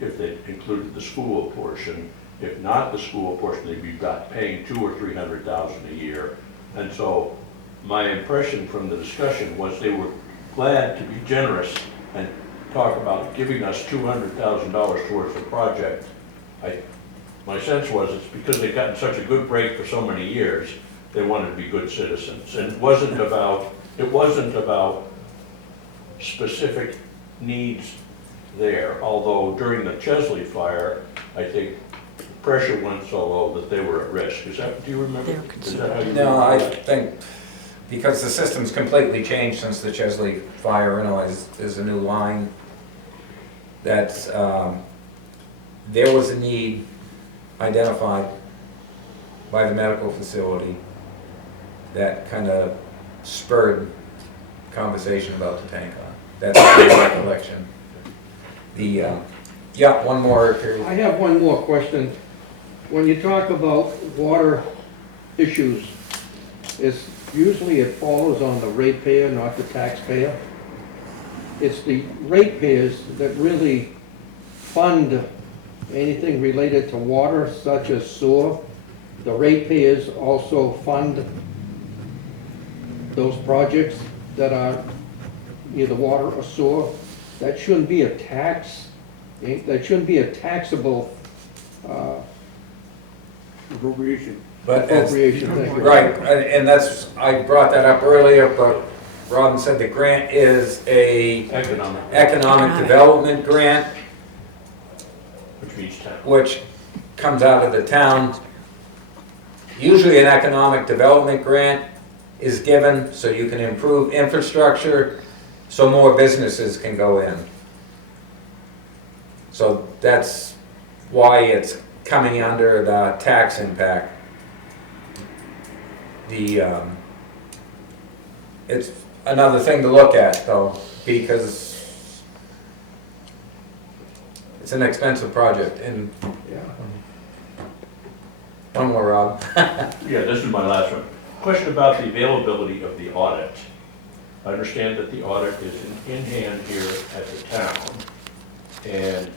if they included the school portion. If not the school portion, they'd be paying $200,000 or $300,000 a year. And so my impression from the discussion was they were glad to be generous and talk about giving us $200,000 towards the project. My sense was it's because they've gotten such a good break for so many years, they wanted to be good citizens. And it wasn't about specific needs there, although during the Chesley fire, I think pressure went so low that they were at risk. Is that, do you remember? Is that how you No, remember I it? think, because the system's completely changed since the Chesley fire, there's a new line, that's, there was a need identified by the medical facility that kind of spurred conversation about the tank on. That's my recollection. Yeah, one more period. I have one more question. When you talk about water issues, usually it follows on the ratepayer, not the taxpayer. It's the ratepayers that really fund anything related to water, such as sewer. The ratepayers also fund those projects that are either water or sewer. That shouldn't be a tax, that shouldn't be a taxable Appropriation. But it's, appropriation. Thank you. right, and that's, I brought that up earlier, but Robin said the grant is a economic development grant, Which means town. which comes out of the town. Usually an economic development grant is given so you can improve infrastructure, so more businesses can go in. So that's why it's coming under the tax impact. It's another thing to look at though, because it's an expensive project. And Yeah. one more, Rob. Yeah, this is my last one. Question about the availability of the audit. I understand that the audit is in hand here at the town, and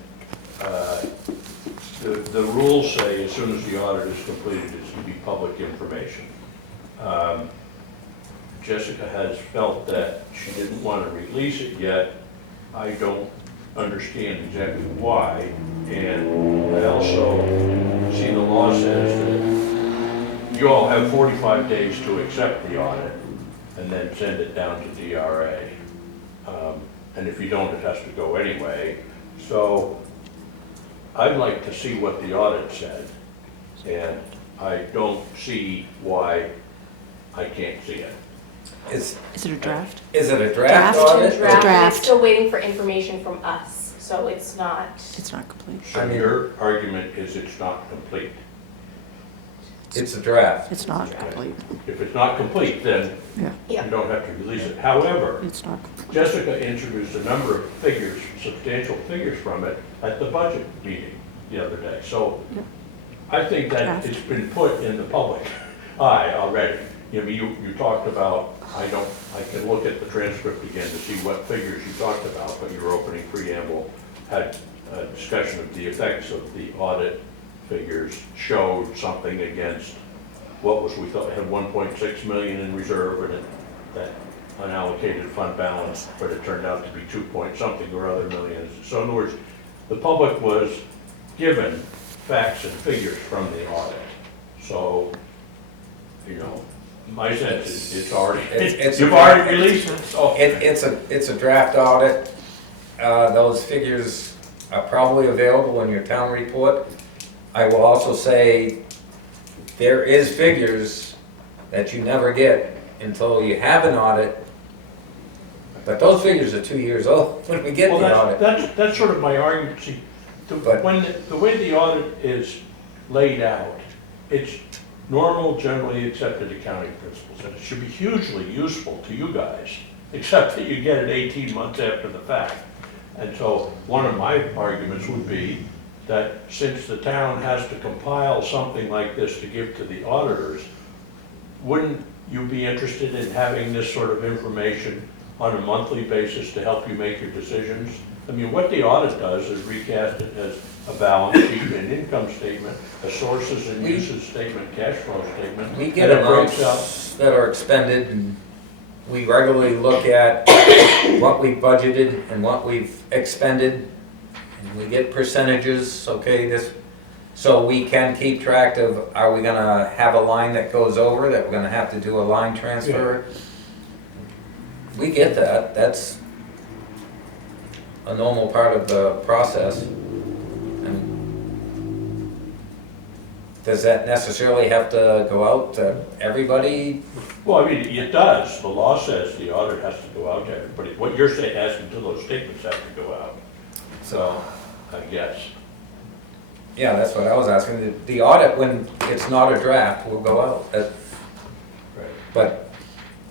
the rules say as soon as the audit is completed, it's to be public information. Jessica has felt that she didn't want to release it yet. I don't understand exactly why, and I also see the law says that you all have 45 days to accept the audit and then send it down to DRA. And if you don't, it has to go anyway. So I'd like to see what the audit said, and I don't see why I can't see it. Is it a draft? Is it a draft Draft? audit? Draft, Draft. it's still waiting for information from us, so it's not. It's not complete. So your argument is it's not complete. It's a draft. It's not complete. If it's not complete, then Yeah. you don't have to release it. However, It's not complete. Jessica introduced a number of figures, substantial figures from it at the budget meeting the other day. So Yep. I think that Draft. it's been put in the public eye already. You talked about, I can look at the transcript again to see what figures you talked about, but your opening preamble had a discussion of the effects of the audit figures showed something against what was, we thought had 1.6 million in reserve and that unallocated fund balance, but it turned out to be 2 point something or other millions. So in other words, the public was given facts and figures from the audit. So, my sense is it's already, you've already released it. So It's a draft audit. Those figures are probably available in your town report. I will also say there is figures that you never get until you have an audit. But those figures are 2 years old when we get Well, the audit. that's sort of my argument. See, when the way the audit is laid out, it's normal, generally accepted accounting principles, and it should be hugely useful to you guys, except that you get it 18 months after the fact. And so one of my arguments would be that since the town has to compile something like this to give to the auditors, wouldn't you be interested in having this sort of information on a monthly basis to help you make your decisions? I mean, what the audit does is recast it as a balance sheet, an income statement, a sources and uses statement, cash flow statement. We get and it breaks out. amounts that are expended, and we regularly look at what we budgeted and what we've expended, and we get percentages, okay, this, so we can keep track of, are we gonna have a line that goes over, that we're gonna have to do a line transfer? We get that, that's a normal part of the process. And does that necessarily have to go out to everybody? Well, I mean, it does. The law says the audit has to go out to everybody. What you're saying, asking to those statements have to go out. So, I guess. Yeah, that's what I was asking. The audit, when it's not a draft, will go out. Right. But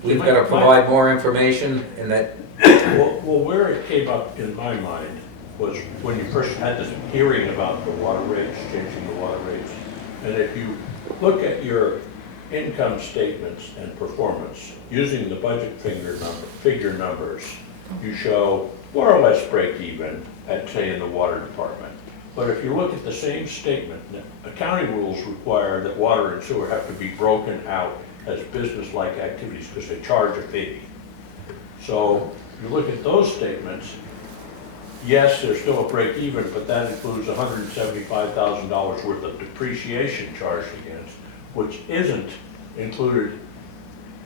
we've got to provide more information in that. Well, where it came up in my mind was when you first had this hearing about the water rates, changing the water rates. And if you look at your income statements and performance, using the budget figure numbers, you show more or less break even at, say, in the water department. But if you look at the same statement, accounting rules require that water and sewer have to be broken out as business-like activities because they charge a fee. So you look at those statements, yes, there's still a break even, but that includes $175,000 worth of depreciation charged against, which isn't included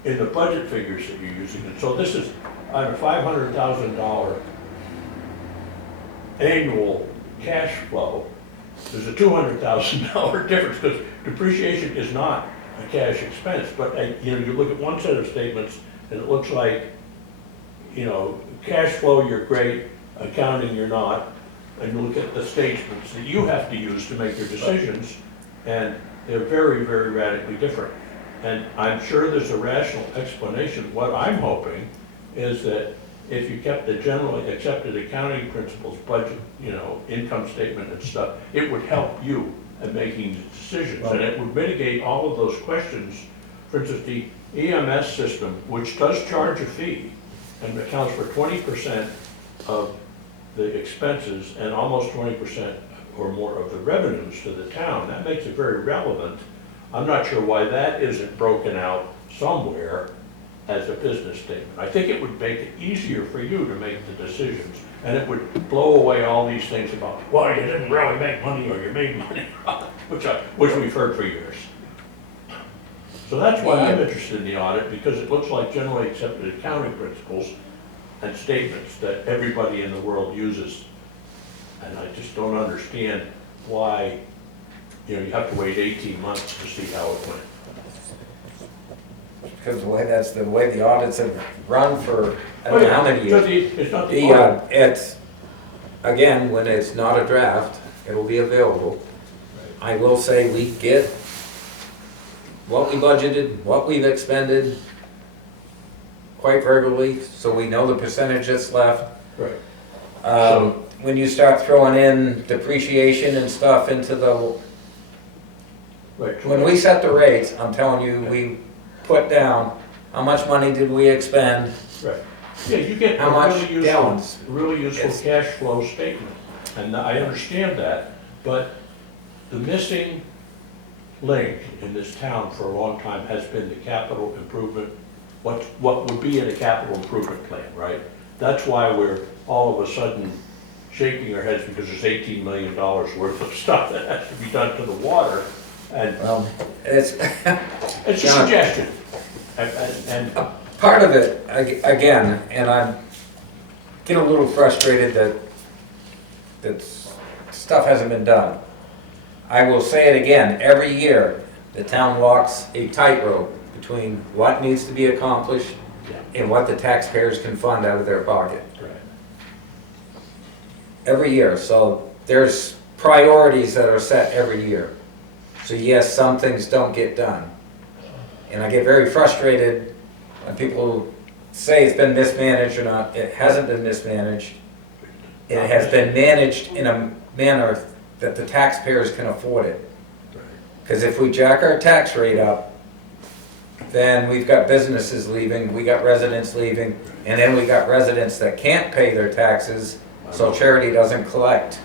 in the budget figures that you're using. And so this is on a $500,000 annual cash flow. There's a $200,000 difference because depreciation is not a cash expense. But you look at one set of statements and it looks like, cash flow you're great, accounting you're not, and you look at the statements that you have to use to make your decisions, and they're very, very radically different. And I'm sure there's a rational explanation. What I'm hoping is that if you kept the generally accepted accounting principles, budget, income statement and stuff, it would help you in making decisions, and it would mitigate all of those questions. For instance, the EMS system, which does charge a fee and accounts for 20% of the expenses and almost 20% or more of the revenues to the town, that makes it very relevant. I'm not sure why that isn't broken out somewhere as a business statement. I think it would make it easier for you to make the decisions, and it would blow away all these things about, well, you didn't really make money or you made money, which we've heard for years. So that's why I'm interested in the audit, because it looks like generally accepted accounting principles and statements that everybody in the world uses. And I just don't understand why, you have to wait 18 months to see how it went. Because that's the way the audits have run for, I don't know how many years. It's not the audit. It's, again, when it's not a draft, it'll be available. I will say we get what we budgeted, what we've expended quite regularly, so we know the percentage that's left. Right. When you start throwing in depreciation and stuff into the, when we set the rates, I'm telling you, we put down how much money did we expend. Right. Yeah, you get how a much really useful cash flow statement, and I understand that, but the missing link in this town for a long time has been the capital improvement, what would be in a capital improvement plan, right? That's why we're all of a sudden shaking our heads because there's $18 million worth of stuff that has to be done to the water. And it's a suggestion. And part of it, again, and I get a little frustrated that stuff hasn't been done. I will say it again, every year, the town walks a tightrope between what needs to be accomplished and what the taxpayers can fund out of their pocket. Right. Every year, so there's priorities that are set every year. So yes, some things don't get done. And I get very frustrated when people say it's been mismanaged or not. It hasn't been mismanaged. It has been managed in a manner that the taxpayers can afford it. Because if we jack our tax rate up, then we've got businesses leaving, we got residents leaving, and then we got residents that can't pay their taxes, so charity doesn't collect.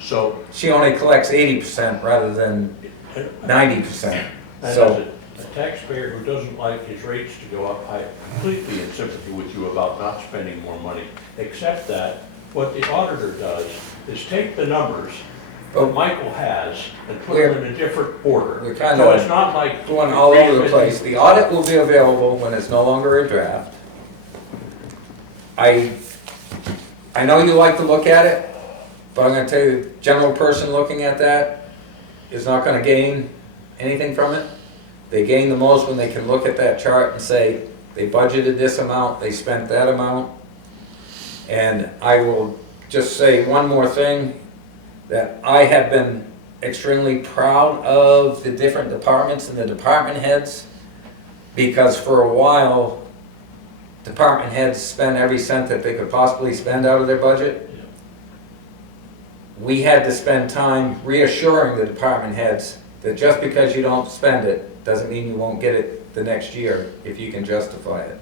So, She only collects 80% rather than 90%. and So- as a taxpayer who doesn't like his rates to go up, I'm completely in sympathy with you about not spending more money. Except that what the auditor does is take the numbers that Michael has and put them in a different order. We're kind So it's of not like. going all over the place. The audit will be available when it's no longer a draft. I know you like to look at it, but I'm gonna tell you, the general person looking at that is not gonna gain anything from it. They gain the most when they can look at that chart and say, they budgeted this amount, they spent that amount. And I will just say one more thing, that I have been extremely proud of the different departments and the department heads, because for a while, department heads spent every cent that they could possibly spend out of their budget. We had to spend time reassuring the department heads that just because you don't spend it, doesn't mean you won't get it the next year if you can justify it.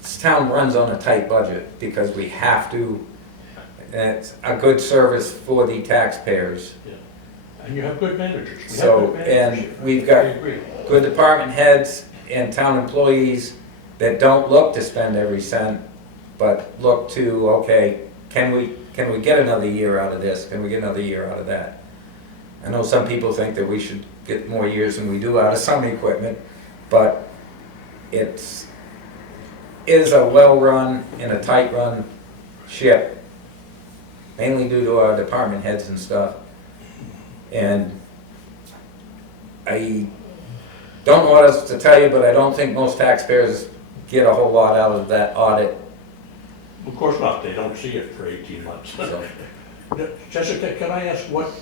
This town runs on a tight budget because we have to, and it's a good service for the taxpayers. And you have good managers. We have So, good managers. and we've got I agree. good department heads and town employees that don't look to spend every cent, but look to, okay, can we get another year out of this? Can we get another year out of that? I know some people think that we should get more years than we do out of some equipment, but is a well-run and a tight-run ship, mainly due to our department heads and stuff. And I don't know what else to tell you, but I don't think most taxpayers get a whole lot out of that audit. Of course not, they don't see it for 18 months. So, Jessica, can I ask, what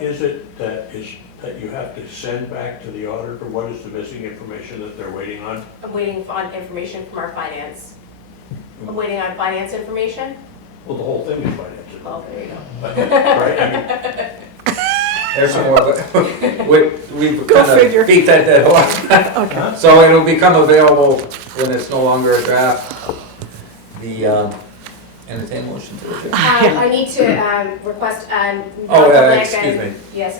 is it that you have to send back to the auditor? What is the missing information that they're waiting on? I'm waiting on information from our finance. I'm waiting on finance information. Well, the whole thing is financial. Well, there you go. Right, I mean, there's some more, but we've Go kind figure. of beat that dead horse. Okay. So it'll become available when it's no longer a draft. The entertain motion to adjourn. I need to request Oh, non-public excuse and- me. Yes,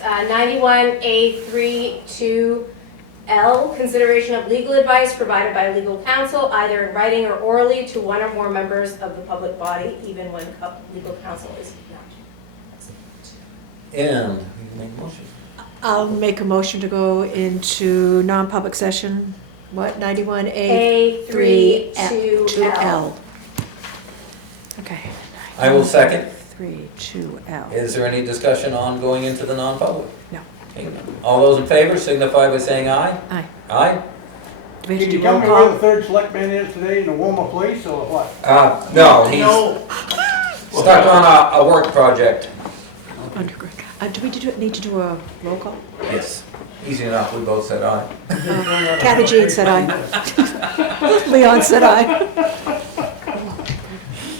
91A32L, consideration of legal advice provided by legal counsel, either in writing or orally, to one or more members of the public body, even when legal counsel is not. And you can make a motion. I'll make a motion to go into non-public session, what, 91A? A32L. Okay. I will second. 32L. Is there any discussion on going into the non-public? No. Okay. All those in favor signify by saying aye. Aye. Aye? Do we have to Can do you tell roll me where call? the third selectman is today, in a warmer place, or what? No, he's stuck on a work project. Underground. Do we need to do a roll call? Yes, easy enough, we both said aye. Kathy Jean said aye. Leon said aye.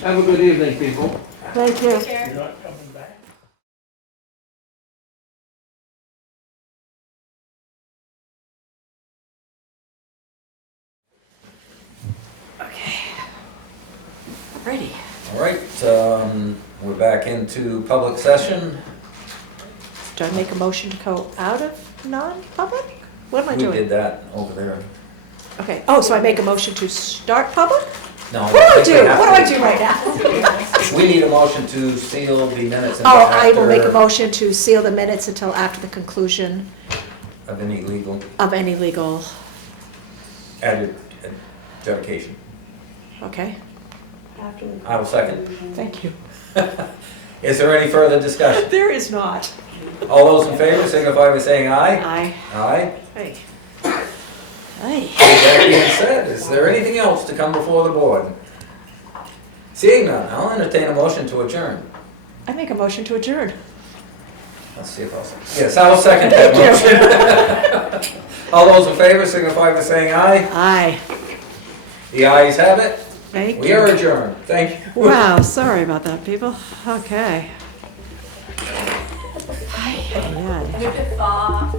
Have a good evening, people. Thank you. you're not coming back? Ready. All right, we're back into public session. Do I make a motion to go out of non-public? What am I We doing? did that over there. Okay, oh, so I make a motion to start public? No, What do I think we do? have What do I to. do right now? We need a motion to seal the minutes until Oh, I will make a after motion to seal the minutes until after the conclusion of any legal of any legal, dedication. okay? After the- I will second. Thank you. Is there any further discussion? There is not. All those in favor signify by saying aye. Aye. Aye. Hey. Aye. With that being said, is there anything else to come before the board? Seeing none, I'll entertain a motion to adjourn. I make a motion to adjourn. Let's see if I'll second. Yes, I'll second that motion. All those in favor signify by saying aye. Aye. The ayes have it. Thank We you. are adjourned. Thank you. Wow, sorry about that, people. Okay. Yeah. With the thaw,